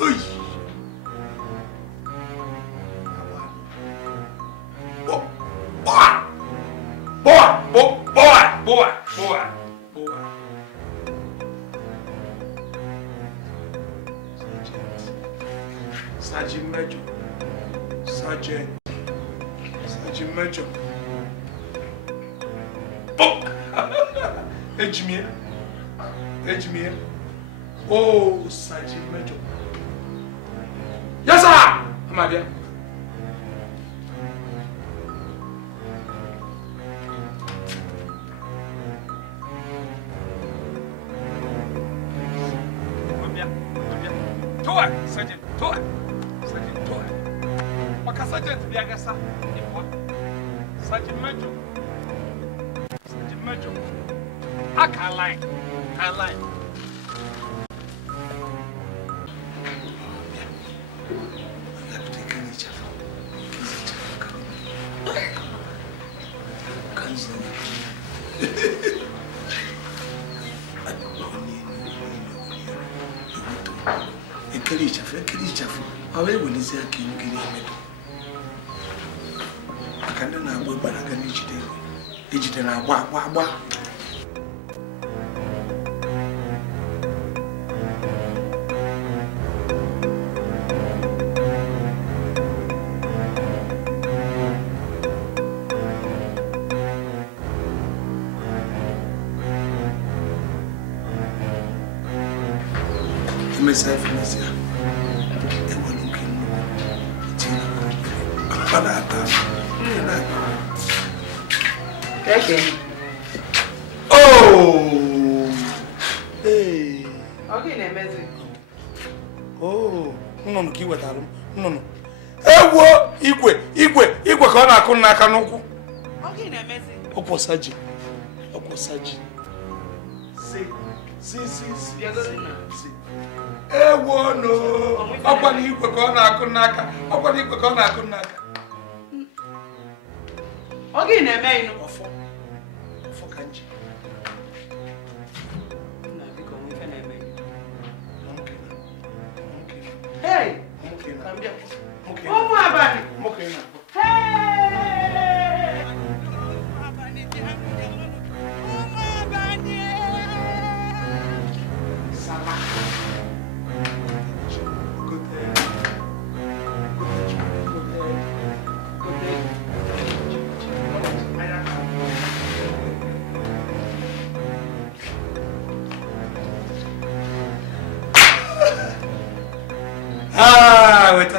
Uy. Boa. Sergeant Major. Ejimie. Oh, Sergeant Major. Yes, sir. Amayo. Sergeant. Maka Sergeant biagasa. Sergeant Major. I can't lie. Ekelichafu. Awe wulizia kinyukiri emedo. Akanda na agbo banaga ni ejide na agba. Mesafinasia. Oh! Hey! Okay, na-emezi. Oh! Nnụnụ ka iwetara m. Nnụnụ. Ewo! Igwe ka ọ na-akụ n'aka n'ụkwụ. Okay, na-emezi. Ọkwọ saji. Si. Ewo no! Ọkwa na igwe ka ọ na-akụ n'aka. Okay, na-eme inu. Ọfọ ka nji. Na biko nwe ife na-eme inu. Hey! Kambia. Omu abani. Hey! Sama. Wait.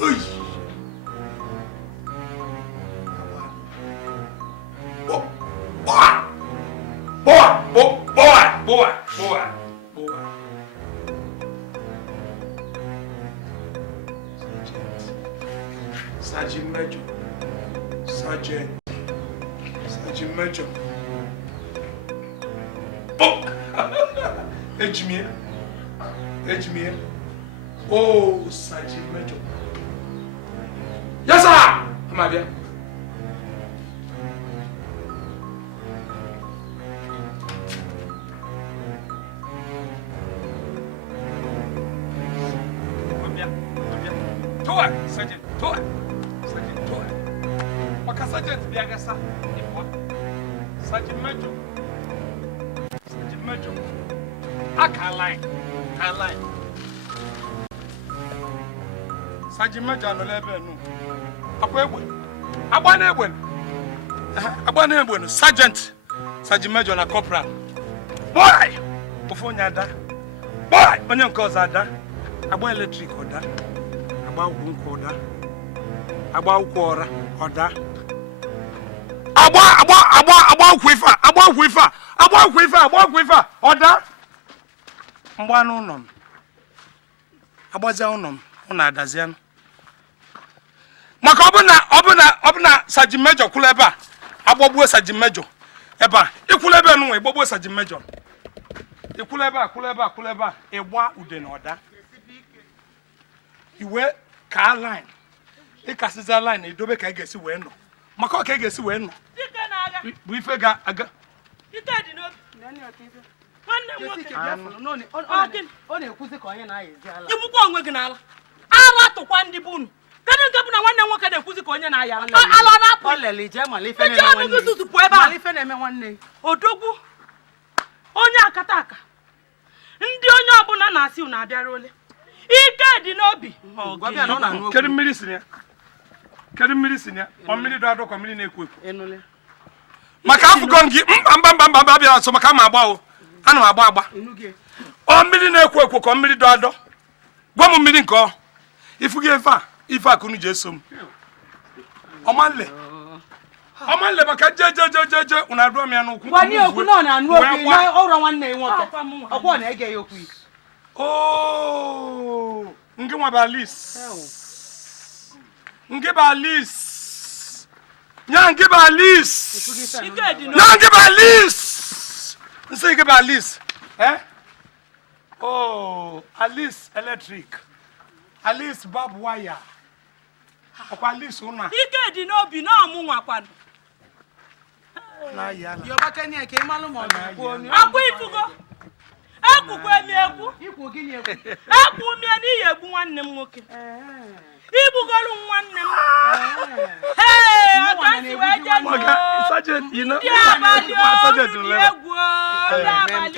Uy. Boa. Sergeant Major. Ejimie. Oh, Sergeant Major. Yes, sir. Amayo. Sergeant. Maka Sergeant biagasa. Sergeant Major. I can't lie. Sergeant Major no level no. Agbana Sergeant Major na corporal. Boy! ofu onye ada boy onye nke ọzọ ada agba eletrik ọda agba ugwu nkụ ọda agba ụkwụ ọra ọda agba ụkwụ ife a ọda mgba n'ụlọ m agbazia ụlọ m ụnụ adazianụ maka ọ bụ na sajin mejọ kwụrụ ebe a agbagbuo sajin mejọ ebe a ịkwụrụ ebe nụnwa ịgbagbuo sajin mejọ ịkwụrụ ebe a ịgba ude na ọda iwe ka line ịkasịza line edobe ka ị ga-esi wee nọ maka ọ ka ị ga-esi wee nọ bụ ife ga-aga ọ na-ekwuzi ka onye na-ayazi ala igbukwa onwe gị n'ala ala tụkwa ndị bụ unu kedu nke bụ na nwanne nwoke na-ekwuzi ka onye na-aya ala ọ na-apụ ọ lele ije mala ife na-eme nwanne odogwu onye akata aka ndị onye ọbụla na-asị unu abịara ole ike dị n'obi kedu mmiri si ya ọ mmiri dị adọ ka mmiri na-ekwo ekwo maka afụgo gị mba bịara nso maka ma agba o ana m agba ọ mmiri na-ekwo ekwo ka mmiri dị adọ gwa m mmiri nke ọ ifu gị ife a kunu ji eso m ọmanle maka je unu adụọ m ya n'ụkwụ gwani okwu na ọ na-anụ okwu na ọrụ nwanne ya nwoke ọkwọ na-ege ya okwu ngị nwa balis ngị balis nya ngị balis nsị ngị balis Alice electric Alice barbed wire ọkwa Alice ụna ike dị n'obi na ọmụ nwakwanụ akwa ifugo ekwukwe emi ekwu ekwu mie n'ihi egbu nwanne m nwoke igbugolu nwanne m ọtasi wee je ndị abalị ọrụ dị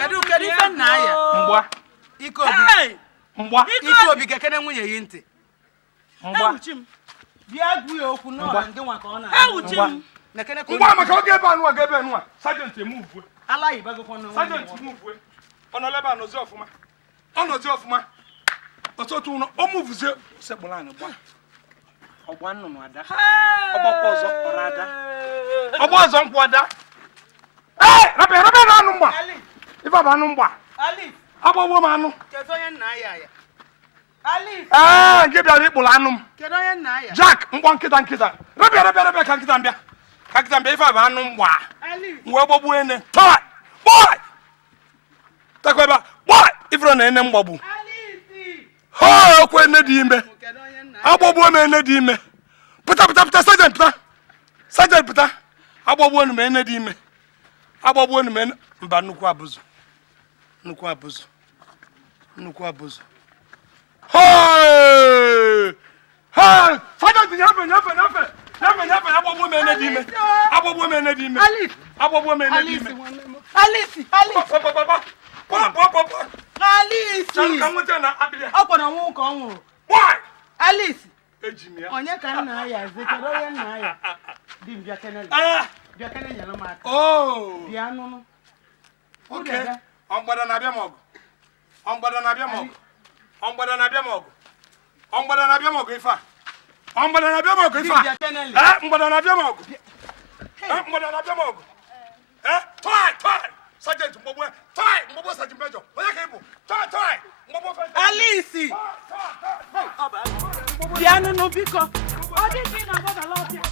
egwu kedu ife nna ya mgba ike obi kekene nwunye yi ntị ewuchi m bịa gwu ya okwu n'ọra ndị nwa ka ọ na-ahụ ewuchi m mgba maka oge ebe anụwa sajent emuvue ala ibagokwa n'onwe sajent muvue ọnọlebe anọzi ọfụma ọtụtụ ụlọ o muvuzie sekpụrụ anyị ọgba nnụnụ ada ọgbakwa ọzọ ọra ada ọgba ọzọ nkwụ ada rebe na anụ mgba ife bụ anụ mgba agbagbo m anụ nke bịara ịkpụrụ anụ m Jack mkpọ nkịta rebe ka nkịta mbịa ife bụ anụ mgba wee gbagbuo ene takwa ebe ifere na ene mgbagbu okwe ene dị ime agbagbuo m ene dị ime pụta sajent pụta agbagbuo m ene dị ime mba nnukwu abụzụ sajent nyafe agbagbuo m ene dị ime ọkwa na nwa ụka ọ nwụrụ Alice onye ka nna ya kedu onye nna ya di m bịa kene nyere m aka bịa nụnụ ọmgbada na-abịa m ọgụ ife a Sergeant mgbogbo Sergeant Major onye ka ịbụ mgbogbo Alice bịa nụnụ biko ọ dị ka ị na-agbadala ọbịa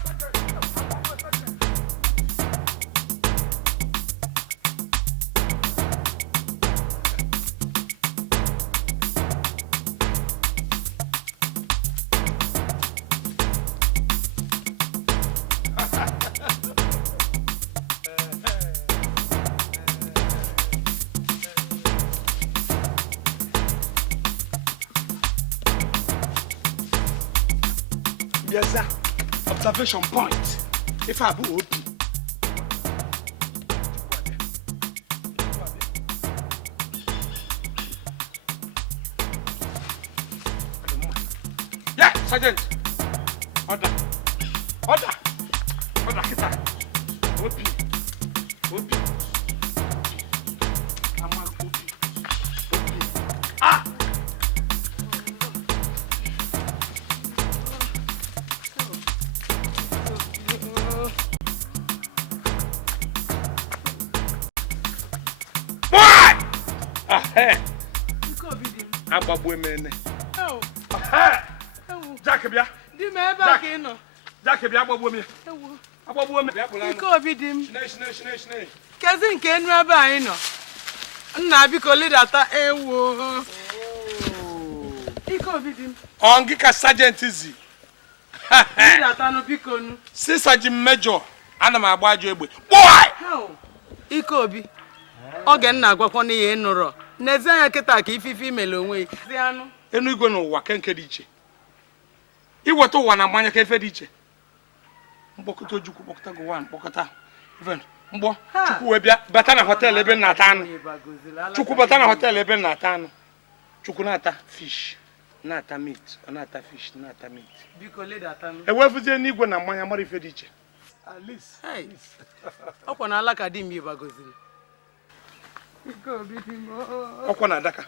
Yes, sir. Observation point. If I be open. Yeah, Sergeant. Order. Kita. Open. agbagbu emene Jack bịa di m ebe a ka ị nọ Jack bịa agbagbu eme ike obi di m kezi nke enu ebe anyị nọ nna biko lidata ewo ike obi di m ọ ngị ka sajenti zi lidatanụ biko nu si sajin mejọ ana m agba ajọ egbe ike obi oge nna agwakwa n'ihe nụrụ n'ezi anya kịta ka ifife imele onwe ya anụ enu igwe n'ụwa kenke dị iche iweta ụwa na mmanya ka efe dị iche mkpọkọta ojukwu kpọkọta gụwan kpọkọta mgbọ chukwu wee bịa bata na họteelụ ebe na-ata anụ chukwu bata na họteelụ ebe na-ata anụ chukwu na-ata fish na-ata meat ọ na-ata fish na-ata meat ewefuzie n'igwe na mmanya mara ife dị iche ọkwa na alaka di m ịbagoziri ọkwa na adaka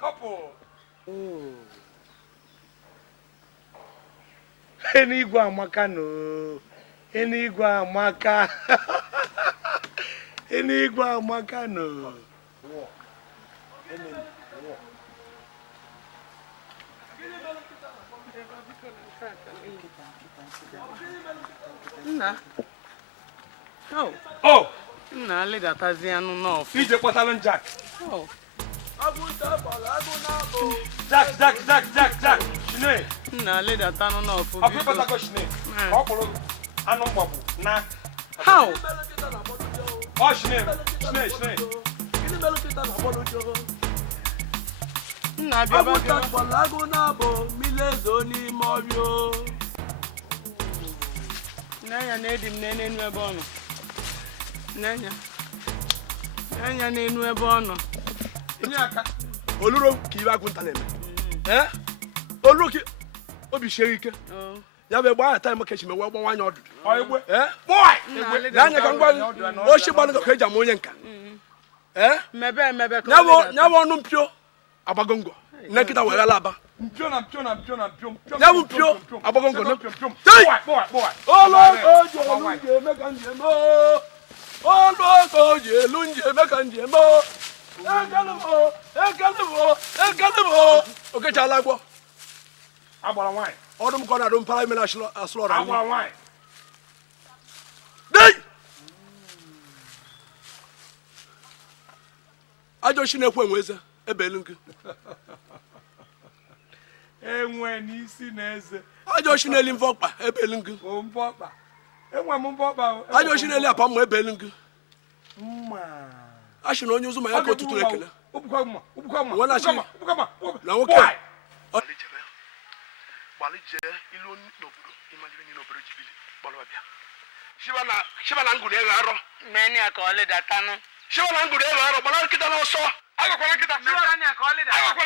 couple enigwe amaka no enigwe amaka enigwe amaka no nna nna lidatazi anụ n'ọfụ ije kpọtalụ Jack Jack Shine nna lidata anụ n'ọfụ biko ọkụ Shine ọ kpụrụ anụ mgbagbu na how ọ Shine nna bịa n'anya na-edi m n'enu ebe ọ nọ n'anya n'enu ebe ọ nọ oluro ka ibe agwụnta na-eme oluro ka obi sie ike ya bụ egbe aha taịm kechi mewe gbanwe anya ọdụdụ n'anya ka ngwa ochi gbanụ ka eji ama onye nka ya bụ ọnụ mpio agbagongo nne nkịta were ala aba ya bụ mpio agbagongo olu ji elu nji eme ka njem okechala agwọ agbara nwanyị ọdụ m ka ọ na-adụ mpara ime na asụrụ ọra agbara nwanyị ajọ chi na-ekwe enwe eze ebelu nke enwe n'isi na eze ajọ chi na-eli mvọ ọkpa ebelu nke ajọ chi na-eli apa mma ebelu nke a sị na onye ụzụ ma ya ka otutu ekele nwe na chi na nwoke shibana nguru ego arọ meni aka ọ lidatanụ shibana nguru ego arọ gbara nkịta n'ọsọ agakwana nkịta meni aka ọ lidatanụ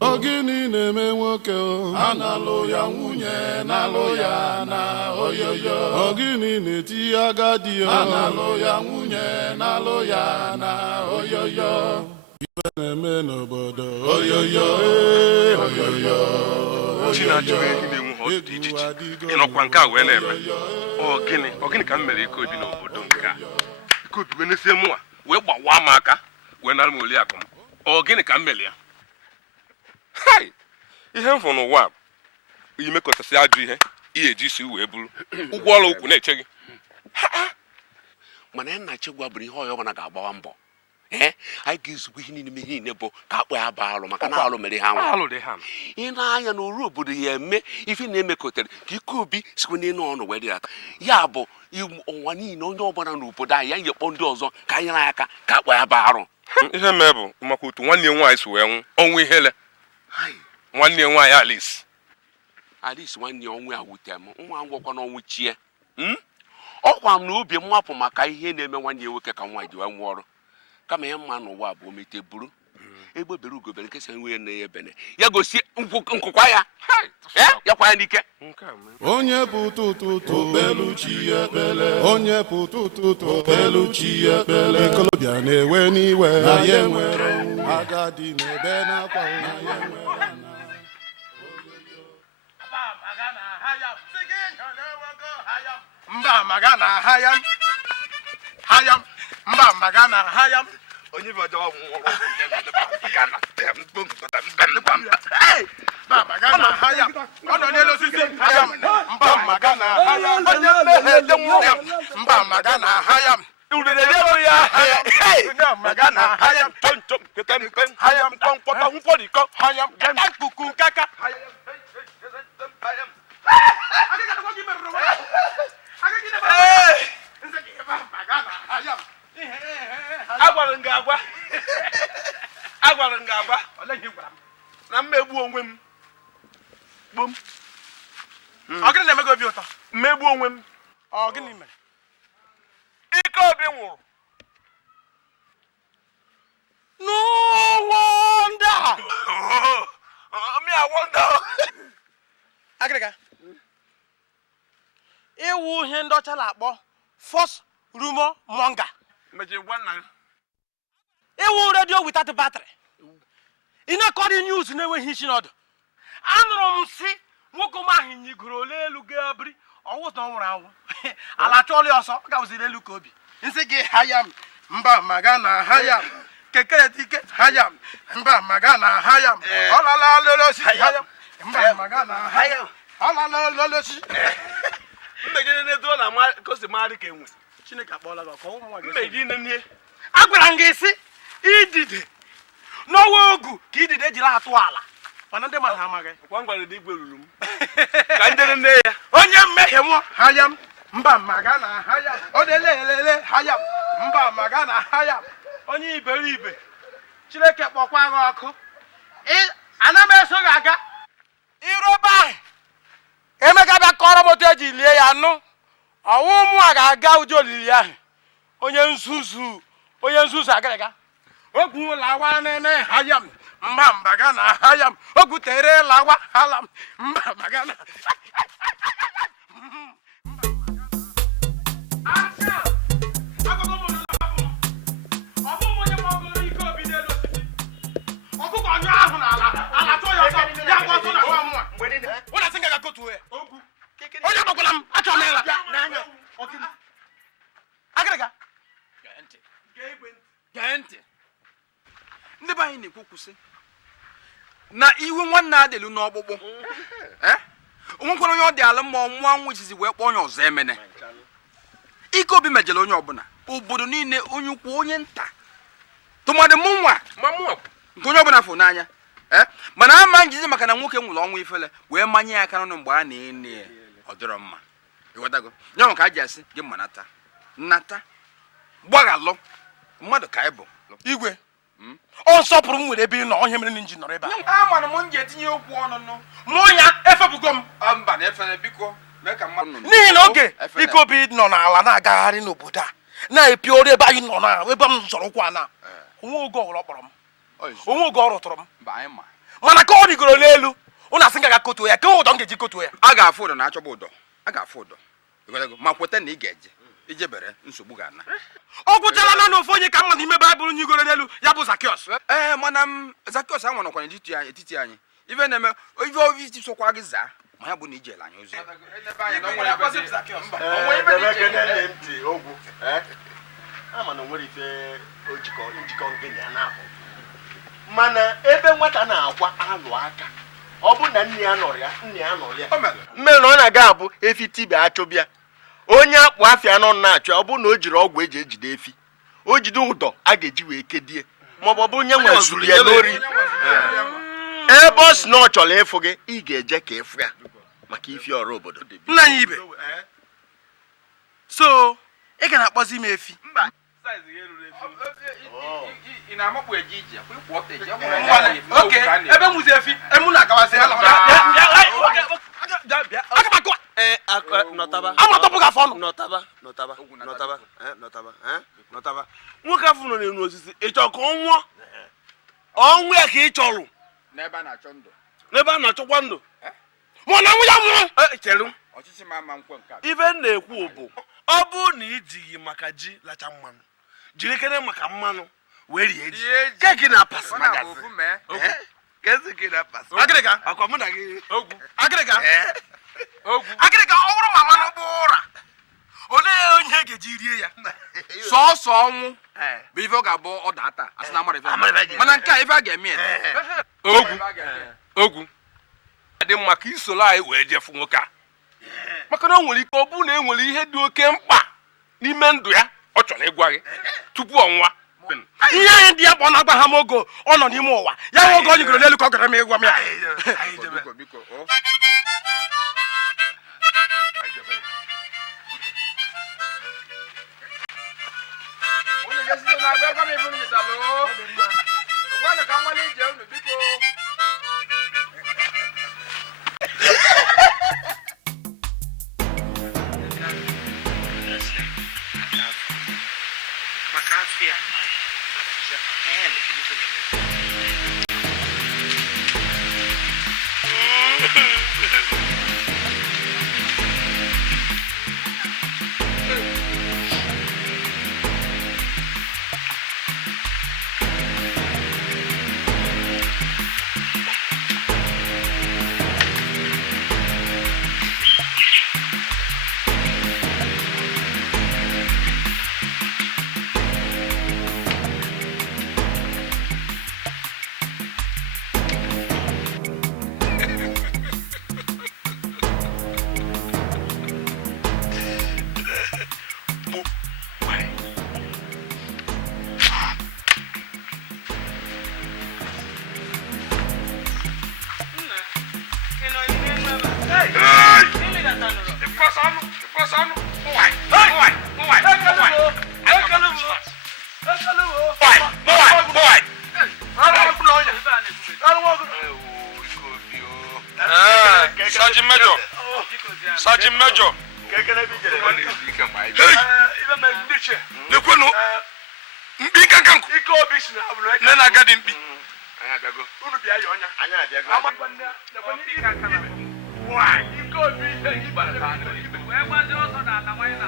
Ogini na-eme nwoke a na-alụ ya nwunye na-alụ ya na oyoyo ogini na-eti agadi a na-alụ ya nwunye na-alụ ya na oyoyo ife na-eme n'obodo oyoyo oyoyo ịnọkwa nke a wee na-eme ogini ka m mere ike obi n'obodo nke a ike obi wee nesie mụnwa wee gbawa m aka wee nara m oli akụ m ogini ka m mere ya ihe m fụrụ n'ụwa imekọtasị ajụ ihe eji isi wee bụrụ ụgwọ ọrụ ukwu na-eche gị mana ya nna chegwa bụrụ ihe ọya ọbụla ga-agbawa mbọ anyị ga-ezugbo ihe niile bụ ka akpọ ya baa alụ maka na alụ mere ha nwa ị na-anya na oru obodo ya eme ife na-emekọtara ka ike obi sikwa n'elu ọnụ wee dịrata ya bụ ọnwa niile onye ọbụla n'obodo anyị ya nyekpọ ndị ọzọ ka anyị na aka ka akpọ ya baa arụ ihe mee bụ maka otu nwanne nwaanyị si wee nwụ ọnwụ ihele nwanne nwaanyị Alice nwanne ya ọnwụ ya wute m nwa ngwọkwa n'ọnwụ chie ọkwa m na obi mmapụ maka ihe na-eme nwanne ya nwoke ka nwa ji wee nwụọ ọrụ kama ya mma n'ụwa bụ omete buru egbe bere ugobere nke si nwe na ya bene ya gosi nkụkwa ya ya kwa ya n'ike onye bụ tụtụtụ beluchi ekpele onye bụ tụtụtụ beluchi ekpele ikolobịa na-ewe n'iwe na ya enwere agadi na-ebe n'akwa na ya enwere mba magana hayam mba magana hayam onye bụ ọjọọ mba magana hayam ọ nọ n'elu osisi hayam mba magana hayam onye mmehie dị nwụrụ mba magana hayam urere ya magana hayam chom petem hayam kpọmkpọtọ nkwọrikọ hayam kuku kaka agwara m ga-agwa na mmegbu onwe m gbom ọ gịnị na-eme gị obi ụtọ mmegbu onwe m ọ gịnị mere ike obi nwụrụ no wonder me I wonder agịrịga iwu ihe ndị ọcha na-akpọ false rumor monger mejiri gwa nna iwu radio without battery ị na-akọrị news na-enweghị isi n'ọdụ anụrụ m si nwoke m ahụ nyigoro elu ga-abiri ọwụ na ọ nwụrụ anwụ ala chọọlị ọsọ ọ gawụziri elu ka obi nsị gị hayam mba magana hayam kekere dike hayam mba magana hayam ọlala lolosi hayam mba magana hayam ọlala lolosi mmegide na-edo na kosi marị ka enwe Chineke akpọọla gị ọkọ ụmụ nwa gị mmegide nne agwara m gị sị idide n'ọwa ogu ka idide jiri atụ ala mana ndị mmadụ amaghị kwa ngwara dị igwe ruru m ka njere nne ya onye mmehie nwụọ hayam mba magana hayam ọ na-elelele hayam mba magana hayam onye iberibe Chineke kpọkwa gị ọkụ ana m eso gị aga iroba ahụ Emeka bịa kọrọ m otu eji lie ya nụ ọwụ ụmụ a ga-aga ụdị olili ahụ onye nzuzu agịrịga ogwu lawa nene hayam mba magana hayam ogwu tere lawa halam mba magana ọkụkọ ọnyụ ahụ n'ala ala tụọ ya ọsọ ya gwa ọsọ na nwa mmụọ ụlọ sị nga kotu ya onye gbakwala m achọrọ m ịla agịrịga gee ntị ndị be anyị na-ekwu kwụsị na iwe nwanne adịlu n'ọkpụkpụ onwekwara onye ọ dị ala mma ọmụọ nwa izizi wee kpọọ onye ọzọ emene ike obi mejere onye ọbụla obodo niile onye ukwu onye nta tụmadị mụ nwa nke onye ọbụla fụ n'anya mana ama njizi maka na nwoke nwụrụ ọnwa ifele wee manye ya aka n'ọnụ mgbe a na-ene ọ dịrọ mma ịghọtago nye ka a ji asị gị mma nnata gbaghalụ mmadụ ka anyị bụ igwe ọ nsọpụrụ m nwere ebe ị nọ onye mere na nji nọrọ ebe a amara m nji etinye okwu ọnụnụ mụọ ya efepụgo m mba na efere biko mee ka mmadụ n'ihi na oge ike obi nọ n'ala na-agagharị n'obodo a na-epi ọrụ ebe anyị nọ na ebe m zọrọ ụkwụ a na onwe oge ọhụrụ ọ kpọrọ m onwe oge ọ rụtụrụ m mana ka ọ rigoro n'elu ụnụ asị nga kotuo ya ka ụdọ m ga-eji kotuo ya a ga-afụ ụdọ na-achọba ụdọ a ga-afụ ụdọ ma kweta na ị ga-eje ijebere nsogbu ga-ana ọ gwụchala na n'ofe onye ka mma n'ime baịbụl nyigoro n'elu ya bụ Zakiọs mana Zakiọs a nwanọkwa etiti anyị ife na-eme ife obi sokwa gị zaa ma ya bụ na ijele anyị ozi mana ebe nwata na-akwa alụ aka ọ bụ na nne ya nọrọ ya mmere na ọ na-aga abụ efi tibe achụbịa onye akpụ afịa nọ na-achụ ọ bụ na o jiri ọgwụ eji ejide efi o jide ụdọ a ga-eji wee kedie maọbụ ọ bụ nye nwe zuru ya n'ori ebe ọ si na ọ chọrọ ịfụ gị ị ga-eje ka ịfụ ya maka ifi ọrụ obodo nna anyị ibe so ị ga na-akpọzi m efi oke ebe mụzi efi emu na-agawazi amatọpụ gị afọ ọnụ nwoke afọ nọ n'elu osisi ịchọ ka ọ nwụọ ọnwụ ya ka ị chọrọ n'ebe a na-achọ ndụ n'ebe a na-achọkwa ndụ mụ na nwụ ya nwụrụ chere ọchịchị ma ama nkwọ nke a ife m na-ekwu bụ ọ bụrụ na ijighị maka ji lacha mmanụ jiri kene maka mmanụ wee rie ji ke gị na-apasị magazi kezi gị na-apasị agịrịga akwa mụ na gị ogwu agịrịga ọ bụrụ ma mmanụ bụ ụra olee onye ga-eji rie ya sọọsọ ọnwụ bụ ife ọ ga-abụ ọda ata asị na amara ife mana nke a ife a ga-eme ya ogwu adị mma ka isoro anyị wee jefu nwoke a maka na o nwere ike ọ bụrụ na e nwere ihe dị oke mkpa n'ime ndụ ya ọ chọrọ ịgwa gị tupu ọnwa ihe anyị ndị ya kpọ na-agba ha m ogo ọ nọ n'ime ụwa ya nwe oge ọ nyegoro n'elu ka ọ gara m ịgwa m ya Sergeant Major. Lekwenu. Mbi kankanku. Ike obi si na abụrụ eke. Nena agadi mbi. Anya agago. Unu bịa ya ọnya. Anya abịago. Lekwenu ike kankana. Wa, ike obi ihe gbara ka na ibe. Wee gbazi ọsọ na ala nwanyị na.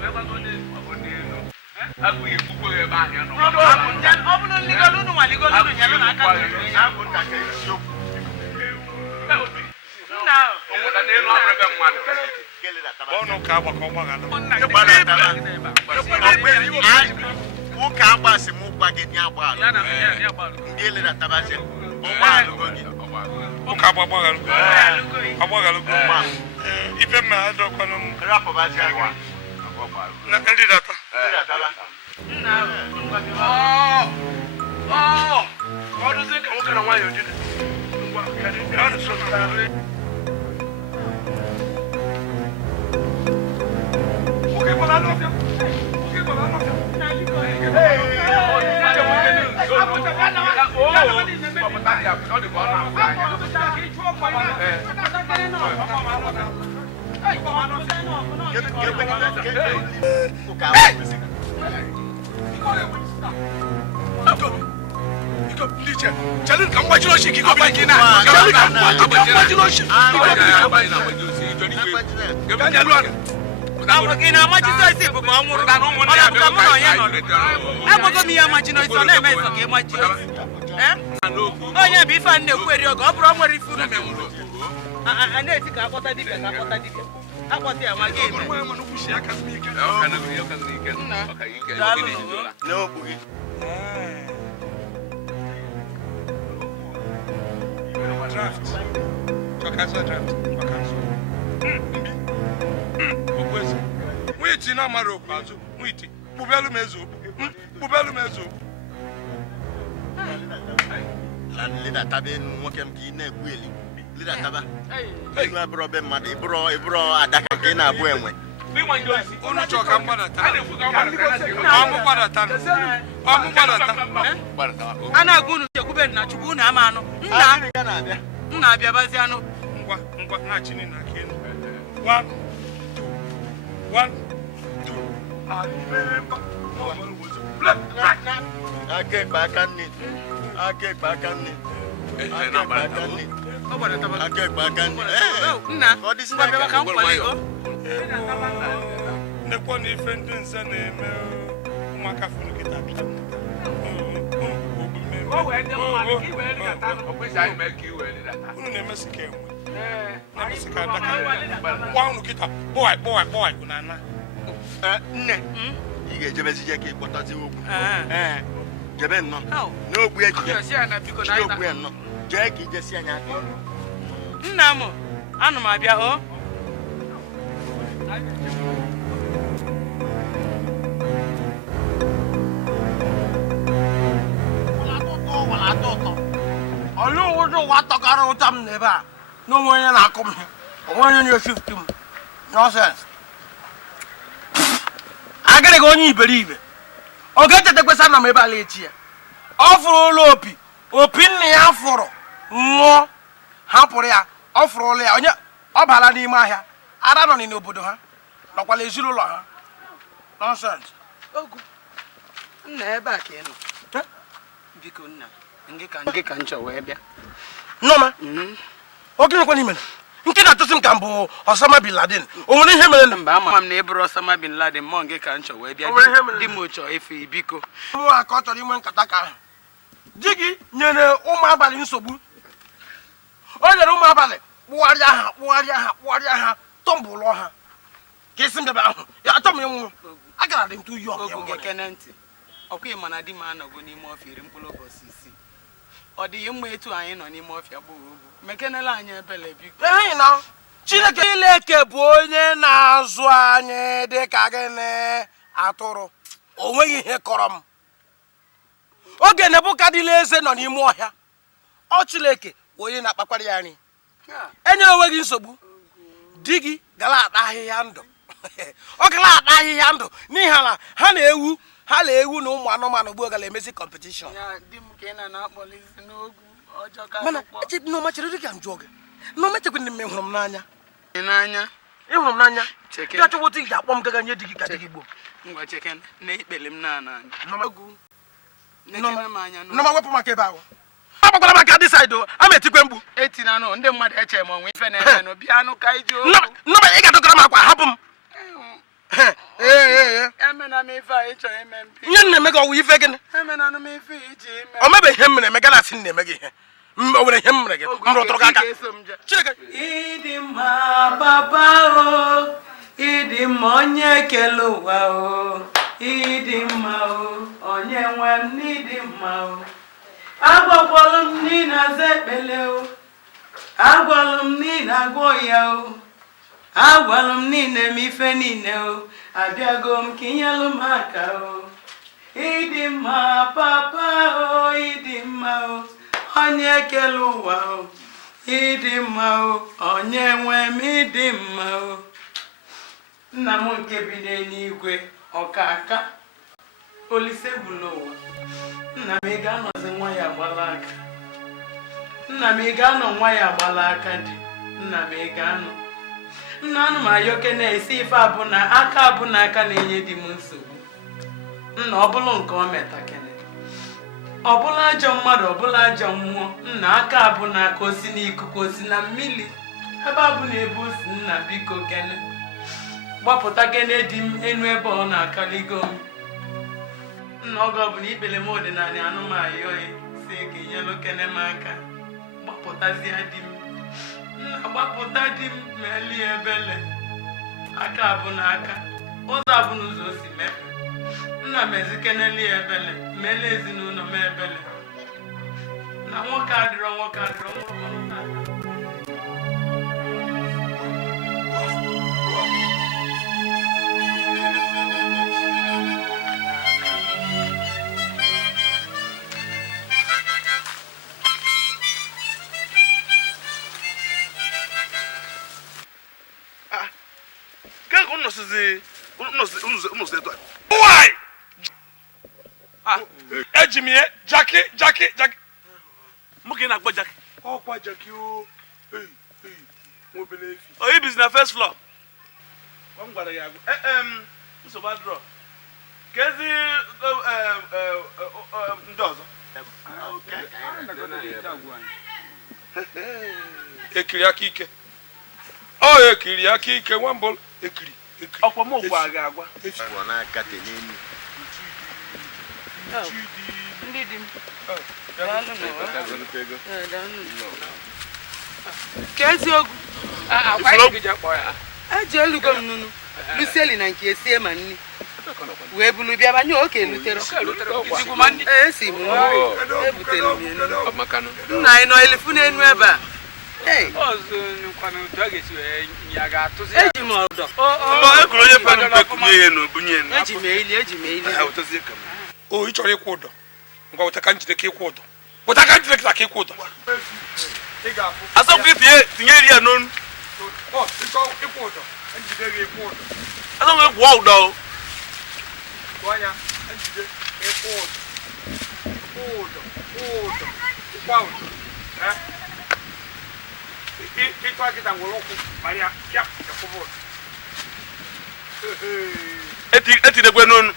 Wee gbazi n'elu. Agụ ekwukwe ebe ahụ nọ. Ọ bụrụ ligolo unu waligolo unu nyalụ na aka. Agụ nta ka isiokwu. Nna. Onwere na elu ọrụ ebe mmadụ. Bono ka agba ka ọgba gala. Nwoke agbasị m ụgba gị nye agba alụ. Ndị elere tabazi ọgba alụgo gị. Nwoke agbagbalụ. Agbagbalụ. Ife mma adọkwanụ m. Rapụbazi agwa. Na ndị data. Nna. Ọ dụzi ka nwoke na nwaanyị ojide. Ngwa ka dị ka ọ sọtara. Okay, well, I love you. Okay, well, I love you. Ị na-amachizo isi bụ ma ọ nwụrụ ka mụ na onye nọdụ agwago m ihe amachizo isi ọ na-eme iso ka ịmachi onye bụ ife a na-ekwu eri oge ọ bụrụ nwere ife unu a na-eti ka akpọta dibịa ka akpọta dibịa akpọta ya ma gị Mwiti na mara okwu azụ mwiti kpụbelu m ezo kpụbelu m ezo lida taba enu nwoke m ka ị na-ekwu eli lida taba enu abụrụ obe mmadụ ịbụrụ adaka ka ị na-abụ enwe unu chọọ ka m gbadata ọmụ gbadata a na-agwa unu chekwube na chukwu unu ama anụ nna abịabazi anụ ngwa na chini na aka enu 1 2 aka ekpe aka nne aka ekpe aka nne aka ekpe aka nne nna ọ dịsị n'aka ka m kwale o nekwa na ife ndị nze na-eme ụmụaka fụrụ kịta bịa unu na-emesi ka enwe na-emesi ka adaka gwa unu kịta kpọwaị na ana nne ị ga-ejebezije ka ịkpọtazi okwu jebe nnọọ n'ogbu ejije okwu ya nnọọ jee ka ijesi anya aka nna m anụ m abịa o ọlụ ụzọ ụwa tọkara ụta m n'ebe a n'onwe onye na-akụ m onwe onye na-eshifti m nọsens agịrị gị onye iberibe ọ ga-echetakwesa na m ebe ala echi ya ọ fụrụ ụlọ opi nna ya fụrụ nwụọ hapụrụ ya ọ fụrụ ụlọ ya onye ọ bara n'ime ahịa ara nọ n'obodo ha nọkwala ezinụlọ ha nọsens nna ebe a ka ị nọ biko nna nke ka nchọ wee bịa nnọma oge nkwa n'ime nke na-atụsị m ka m bụ Osama bin Laden o nwere ihe mere mba ama m na ị bụrụ Osama bin Laden mmụọ nke ka nchọ wee bịa di m chọọ efe biko nwa ka ọ chọrọ inwe nkata ka ahụ di gị nyere ụmụ abalị nsogbu o nyere ụmụ abalị kpụgharịa ha tọmbụlụ ha ka isi mbebe ahụ ya achọ m ịnwụ agara dị ntụ iyi ọkene ntị ọkwa ịma na di m anọgo n'ime ọfịa iri mkpụrụ ụbọchị 6 ọ dịghị mma etu anyị nọ n'ime ọfịa gboo ugwu mekenela anyị ebele biko ehi na Chineke bụ onye na-azụ anyị dị ka gịnị atụrụ o nweghị ihe kọrọ m oge Nebukadneza nọ n'ime ọhịa ọ Chineke onye na-akpakwara ya nri enyere onwe gị nsogbu di gị gara akpa ahịhịa ndụ ọ gara akpa ahịhịa ndụ n'ihi na ha na-ewu na ụmụ anụmanụ gboo gara emezi kọmpetishọn mana Nneọma chere dị ka m jụọ gị Nneọma chekwa ndị mme hụrụ m n'anya ịhụrụ m n'anya dị achọgbote iji akpọ m gaga nye di gị ka di gị gboo Nneọma wepụ maka ebe ahụ agbakwara maka dị saịdị ama etikwe mgbu etinanụ ndị mmadụ eche m ọnwa ife na-emenụ bịanụ ka iji Nneọma ị ga-adọtara m akwa hapụ m emena m ife a ịchọ ime mpi ihe m na-eme gị ọwụ ife gịnị emenanụ m ife iji ime o mebe ihe m mere ga na-asị na-eme gị ihe o nwere ihe m mere gị m rụtụrụ gị aka Chineke ịdị mma papa o ịdị mma onye kele ụwa o ịdị mma o onye nwe m n'ịdị mma o agwakwalụ m n'ị na-aza ekpele o agwalụ m n'ị na-agwọ ya o agwalụ m niile m ife niile o abịago m ka inyelụ m aka o ịdị mma papa o ịdị mma o onye kele ụwa o ịdị mma o onye nwe m ịdị mma o nna m nke bi n'eluigwe ọkaka Olise bụ n'ụwa nna m ị ga-anọzi nwa ya agbala aka nna m ị ga-anọ nwa ya agbala aka dị nna m ị ga-anọ nna anụ m ayọke na-esi ife abụna aka abụna aka na-enye di m nsogbu nna ọbụlụ nke o metakene ọbụla ajọ mmadụ ọbụla ajọ mmụọ nna aka abụna aka osi n'ikuku osi na mmiri ebe abụna ebe osi nna biko kene gbapụta kene di m enu ebe ọ na-akaligo m nna oge ọbụla ikpele m ọdịnala anụmanụ si ka inyelu kene m aka gbapụtazie di m nna gbapụta di m melie ebele aka abụna aka ụzọ abụna ụzọ o si mepe nna m ezikeneli ebele melie ezinụlọ m ebele na nwoke adịrọ Why? Eji m ihe Jackie. Mụ ka ị na-akpọ Jackie? ọkwa Jackie o obele efi Oyi bizi na first floor. M gwara ya nsogbu adịrọ. Kezi ndị ọzọ. ekiri aka ike ọ ekiri aka ike nwambọ ekiri ọkwa m ogbu aga agwa ndị di m ka eziokwu eji elugo m nunu lusieli na nke esie ma nni wee bulu bịa banye oke lutere esi m ebutere m nna anyị nọ elifu n'enu ebe a eji m ọdọ eji m eili o ị chọrọ ịkwụ ụdọ ngwa weta ka njide ka ịkwụ ụdọ weta ka njide ka ịkwụ ụdọ asọmpi tinye iri ya n'onu ịkwụ ụdọ njide gị ịkwụ ụdọ asọmpi gwụọ ụdọ anya njide ịkwụ ụdọ ịkwa ụdọ ịtụ akịta ngwụrụ ụkwụ maria pịa ịkwụ ụdọ etinekwe n'onu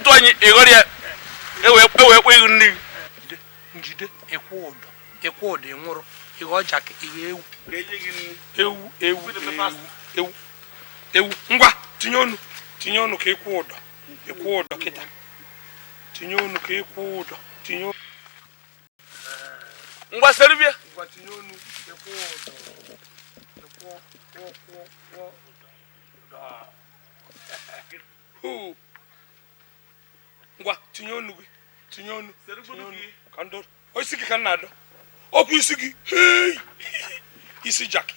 ntụ anyị ịghọrọ ya ewee kpọ ihu nne njide ịkwụ ụdọ ịnwụrụ ịghọ jakị ịghọ ewu ngwa tinye ọnụ ka ịkwụ ụdọ kịta tinye ọnụ ka ịkwụ ụdọ tinye ngwa serbia ngwa tinye ọnụ ịkwụ ụdọ ngwa tinye ọnụ gị tinye ọnụ ka ndọrọ isi gị ka nna adọ ọkụ isi gị isi jaki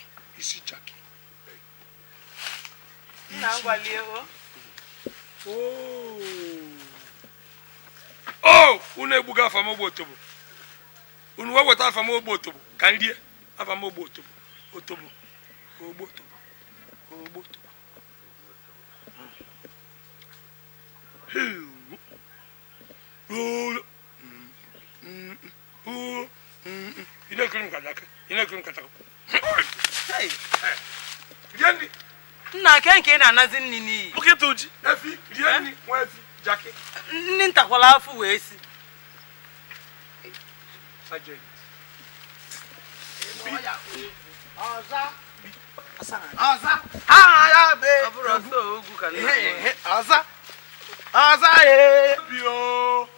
unu egbuga afamogbo otobo unu wee weta afamogbo otobo ka nrie afamogbo otobo nna ke nke na-anazi nni n'iyi bukete uji efi rie nni nwa efi jaki nni ntakwala afọ wee si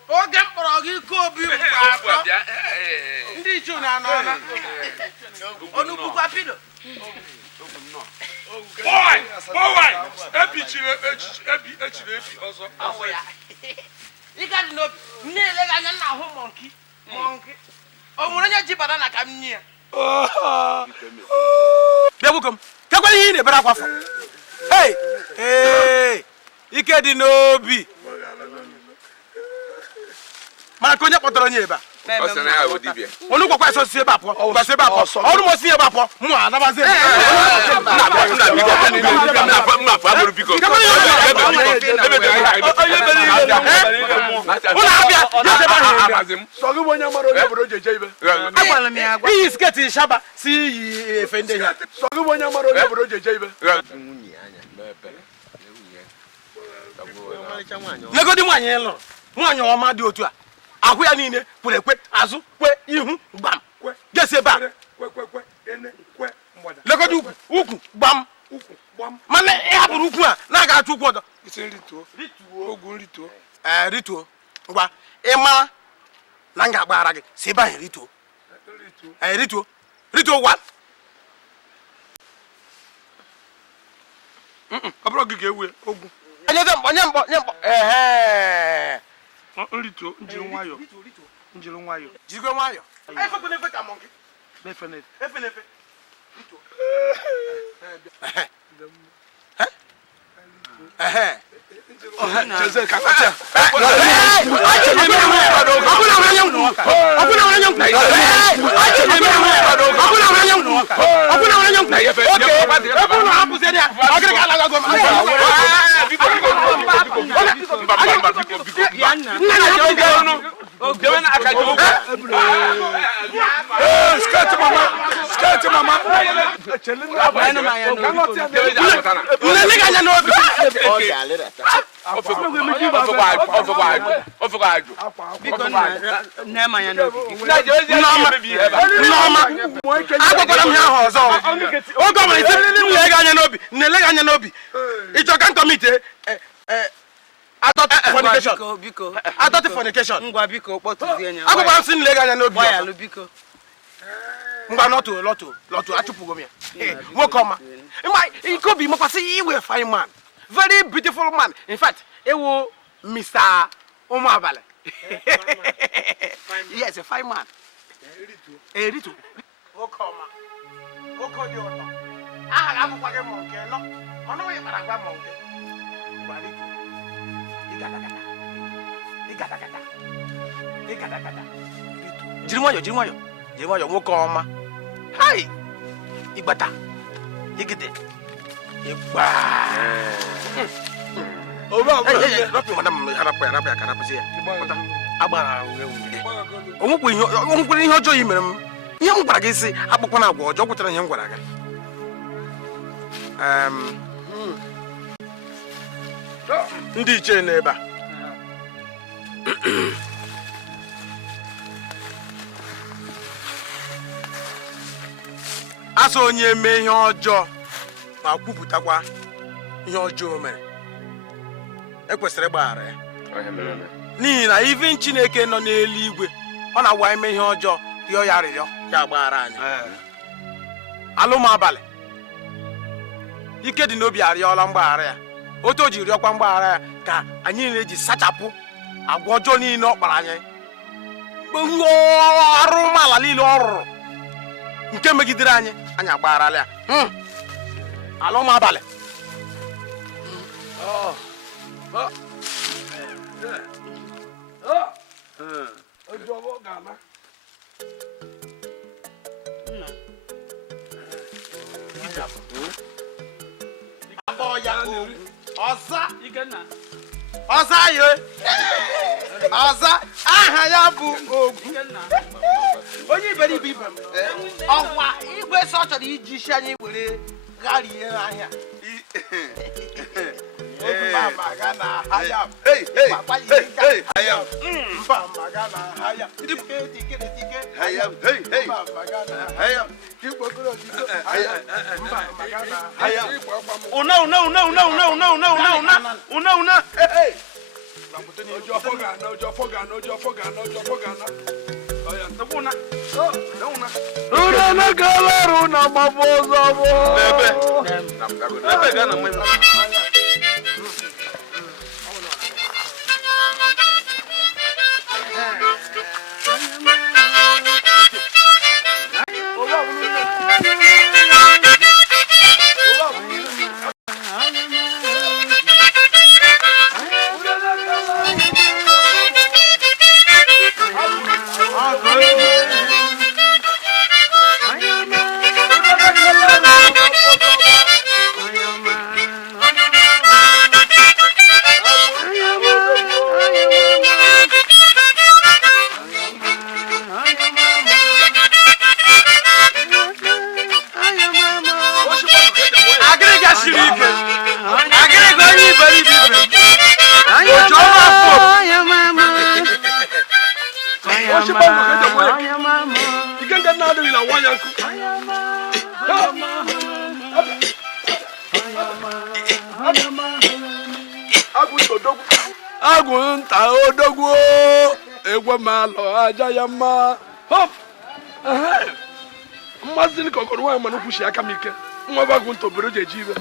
oge mkpọrọ gị ike obi ndị ichu na-anọ onubukwa pido boy ebichiri ọzọ ịga dị n'obi na-ele gị anya na-ahụ mọnki o nwere onye ji banana ka m nye ya bịagbuko m kekwara ihe ị na-ebere akwa afọ ike dị n'obi mana ka onye kpọtara onye ebe a onu gwakwa esosi ebe a pụọ ọrụ m osi ebe a pụọ mụ anabazi iyi sketi shaba si iyi efe ndị ha legodi nwaanyị ịlụrụ nwaanyị ọma dị otu a ahụ ya niile kwere ekwe azụ kwe ihu gbam gesi ebe a legodi ukwu gbam mana ịhapụrụ ukwu a na-aga achụ ukwu ọzọ rituo ngwa ịmara na m ga-agbaghara gị si ebe ahụ rituo gwa ọ bụrụ gị ga-ewe ogwu onye mbọ nrituo njiri nwayọ jigwe nwayọ efekwe nefe ka mọnki efe nefe rituo Mba lotu achupugo me. Wokoma. He could be mokasi he a fine man. Very beautiful man. In fact, he will Mr. Omabale. Yes, a fine man. Eritu. Wokoma. Woko di oto. Ah, abu kwa monke no. Ono ye para kwa monke. Baritu. Igata. Jirimoyo. Wokoma. Hai! Igbata. Igide. Igba. Rapi madam harapa karapese. Agbara onwukwu ihe ọjọọ yi mere m. Ihe m gwara gị sị akpụkpọ na agwa ọjọọ kwetara ihe m gwara gị. Ndị iche n'ebe a. Asa onye mee ihe ọjọọ ma kwupụtakwa ihe ọjọọ mere ekwesịrị ịgbaghara ya n'ihi na even Chineke nọ n'eluigwe ọ na-agwa ime ihe ọjọọ rịọ ya ya agbaghara anyị alụmabalị ike dị n'obi arịọla mgbaghara ya otu o ji rịọkwa mgbaghara ya ka anyị na-eji sachapụ agwa ọjọọ niile ọ kpara anyị arụmala niile ọ rụrụ nke megidere anyị agbarala ya alụmabalị ọza aha ya bụ Ogwu onye iberibe ibe m ọkwa igwe sọ chọrọ iji isi anyị were gharie n'ahịa Agwụnta odogwu egwe malụ aja ya mma mmasị nke ọgọrọ nwaanyị mana kwuchi aka m ike nwa bụ agwụnta obodo ji eji ibe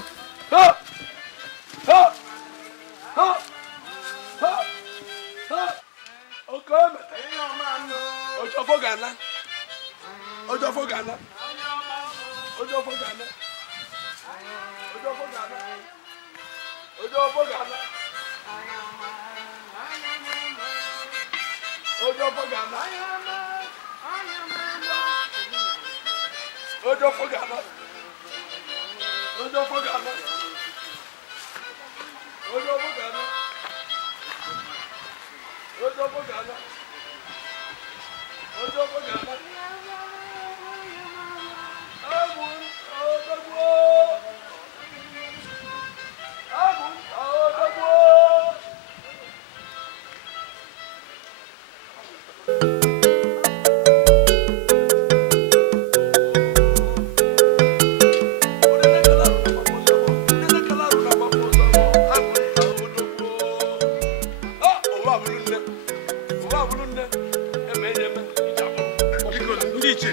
ndị iche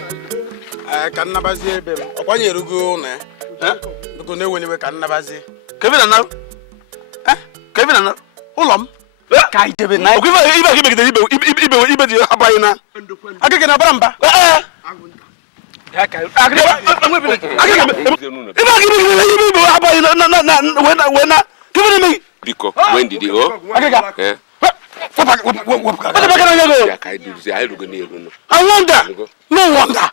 ka nnabazie ebe m ọkwanye erugo ụlọ ya biko na-ewenyewe ka nnabazie Kevin ana ụlọ m ka ijebe na ibe ka ibegide ibe dị abaghị na agịgị na bara mba biko when did you go? I wonder. No wonder.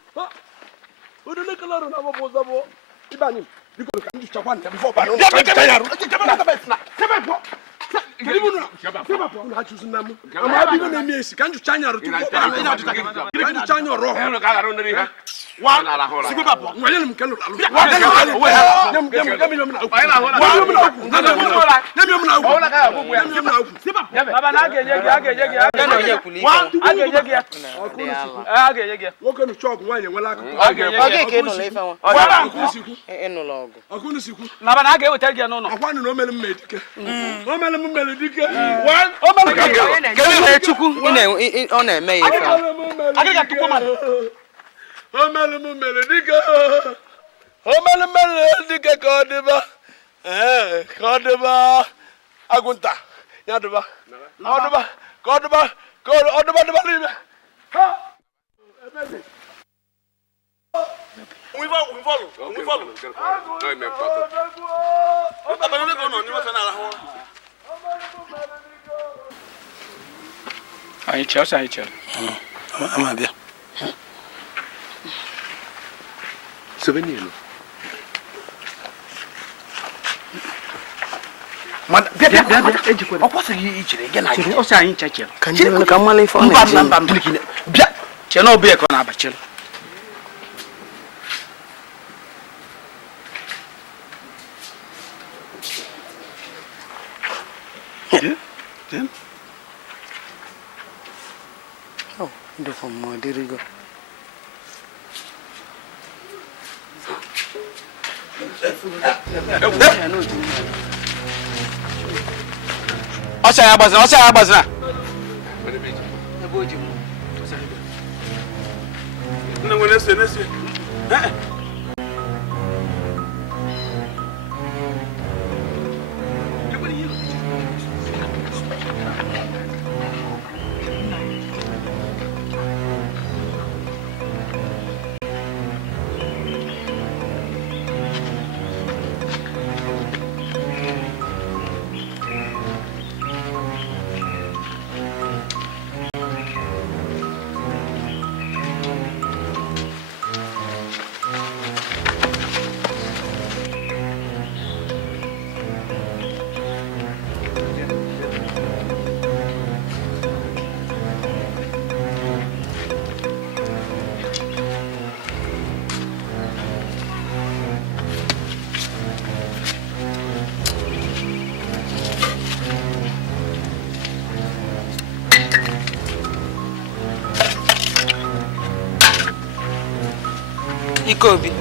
Ikobi,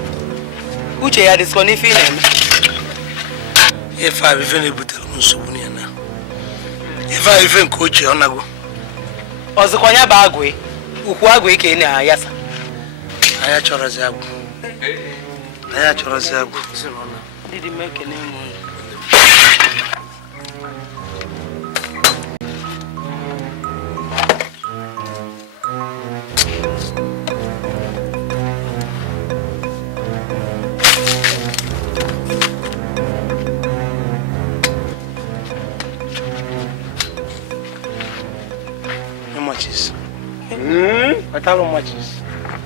uche ya dịsịkwa n'ife ị na-eme. Ife a ife na-ebutere m nsogbu niile. Ife a ife nke ochie ọ nago. Ọzọkwa ya bụ agwụ, ukwu agwụ ka ị na-ayasa. Anyị chọrọzi agwụ. Anyị chọrọzi agwụ. Didi m ekene m unu.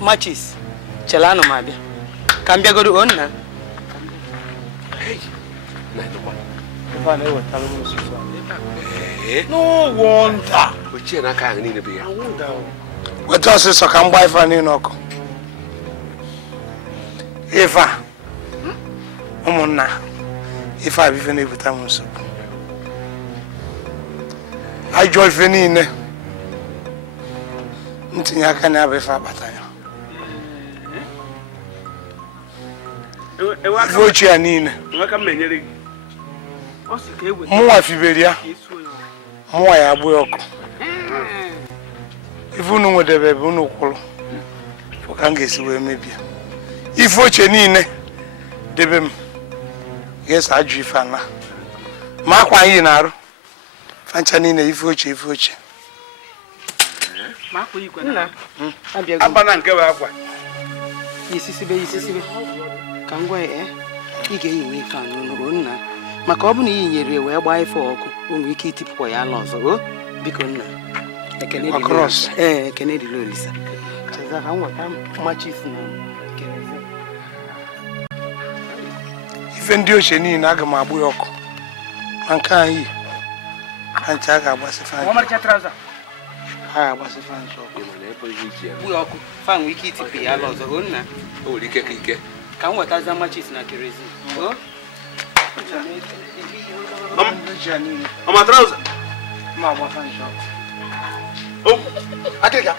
Matches. Chelano mabia. Kambia godu onna. No wonder. Uche na ka ngini be ya. What else is can buy for ni noko. Eva. Umuna. Ifa bi fene buta so. I joy fenine. Ntinya aka na abefa batanya. Vochi anine. Nwaka menyere gi. Mwa fiberia. Mwa ya agbu ọkụ. ife unu nwedebe ebe unu kwụrụ ka m ga-esi wee mebie ife oche niile debe m ga-eso ajụ ife ana ma akwa anyị na-arụ fancha niile ife oche abana nke bụ akwa isisibe ka ngwa ị ga-eyi ife anụ n'ụlọ nna maka ọ bụ na iyi nyere wee gbaa ife ọkụ o nwere ike itipụkwa ya ala ọzọ o biko nna ekene dịrị Olisa cheza ka nweta machis na ife ndị ochie niile aga m agbụ ya ọkụ ma nke anyị ka ncha a ga-agbasị fan ọkụ fan nwere ike itipụ ya ala ọzọ o nna o nwere ike ka m wetaza machis na kerozin Ama trouser. Ma fan shop. Oh, akịka.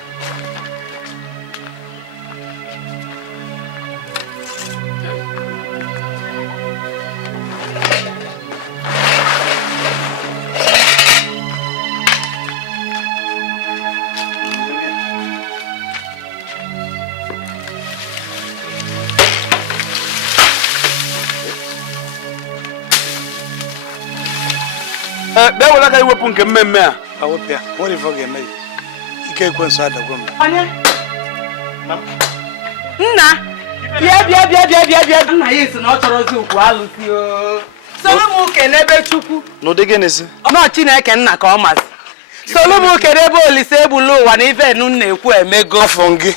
Bịa were aka iwepụ nke mmemme a. Awụpịa, nwere ife ọ ga-eme ike ekwensu adagwa m. Onye? Nna, bịa. Nna ya esi na ọ chọrọ ozi okwu alụsị o. Solu m kene ebe Chukwu. N'ụdị gịnị si? Nọ Chineke nna ka ọ masị. Solu m kene ebe Olise egbula ụwa na ife enu na-ekwu emego. Afọ gị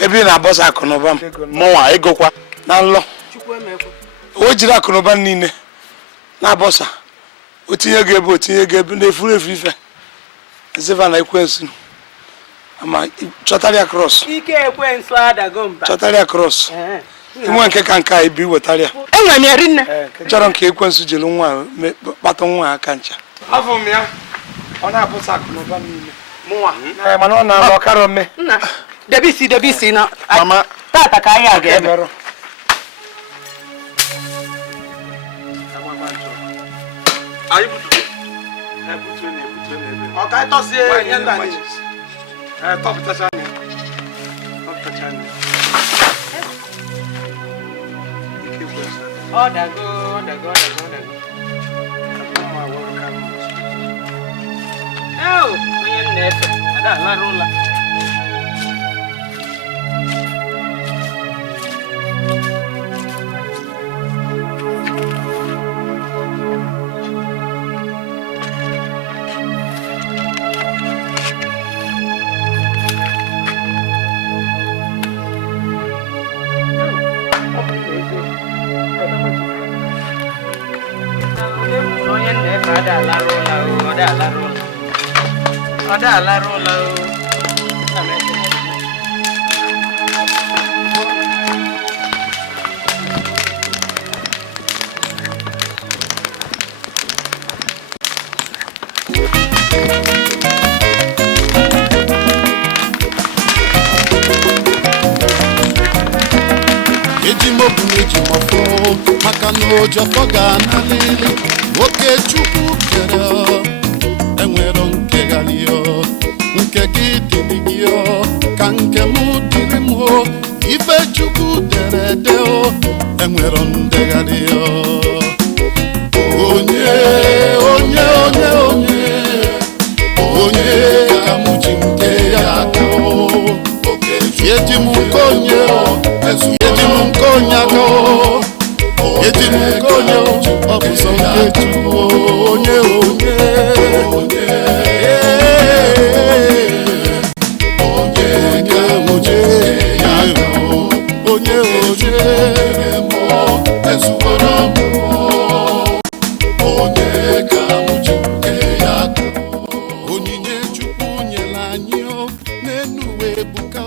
ebe ị na-abọsa akụnụba m. Mụnwa egokwa na nlọ. Chukwu emekwa. O jiri akụnụba niile na-abọsa. O tinye gị ebe na-efuru efu ife ezeva na ekwensu ama chọtara ya cross ike ekwensu adago mba chọtara ya cross inwe nke ka nke a ibi wetara ya enwe m eri nne chọrọ nke ekwensu jiri nwa kpata nwa aka ncha afọ m ya ọ na-abụta akụnụba niile mụnwa mana ọ na-alụ ọkara ome nna debisi na mama tata ka anyị aga ebe Anyị butuo ọ ka tọsie ihe ndị anyị tọpụtacha anya ọ dago onye na-efe ada alara ụla Ada alarola o. Ejimobu n'ejimofo maka na ojofo ga-analili nwoke Chukwu kere enwero nkegharị nke gị dịrị gị ka nke m dịrị m ife Chukwu dere ede enwero ndegharị onye ka m ji nke ya aka eji m nke onye aka ọ bụ sọ nke Chukwu onye onyinye Chukwu nyere anyị n'enu ebuka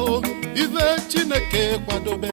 ife Chineke kwadobe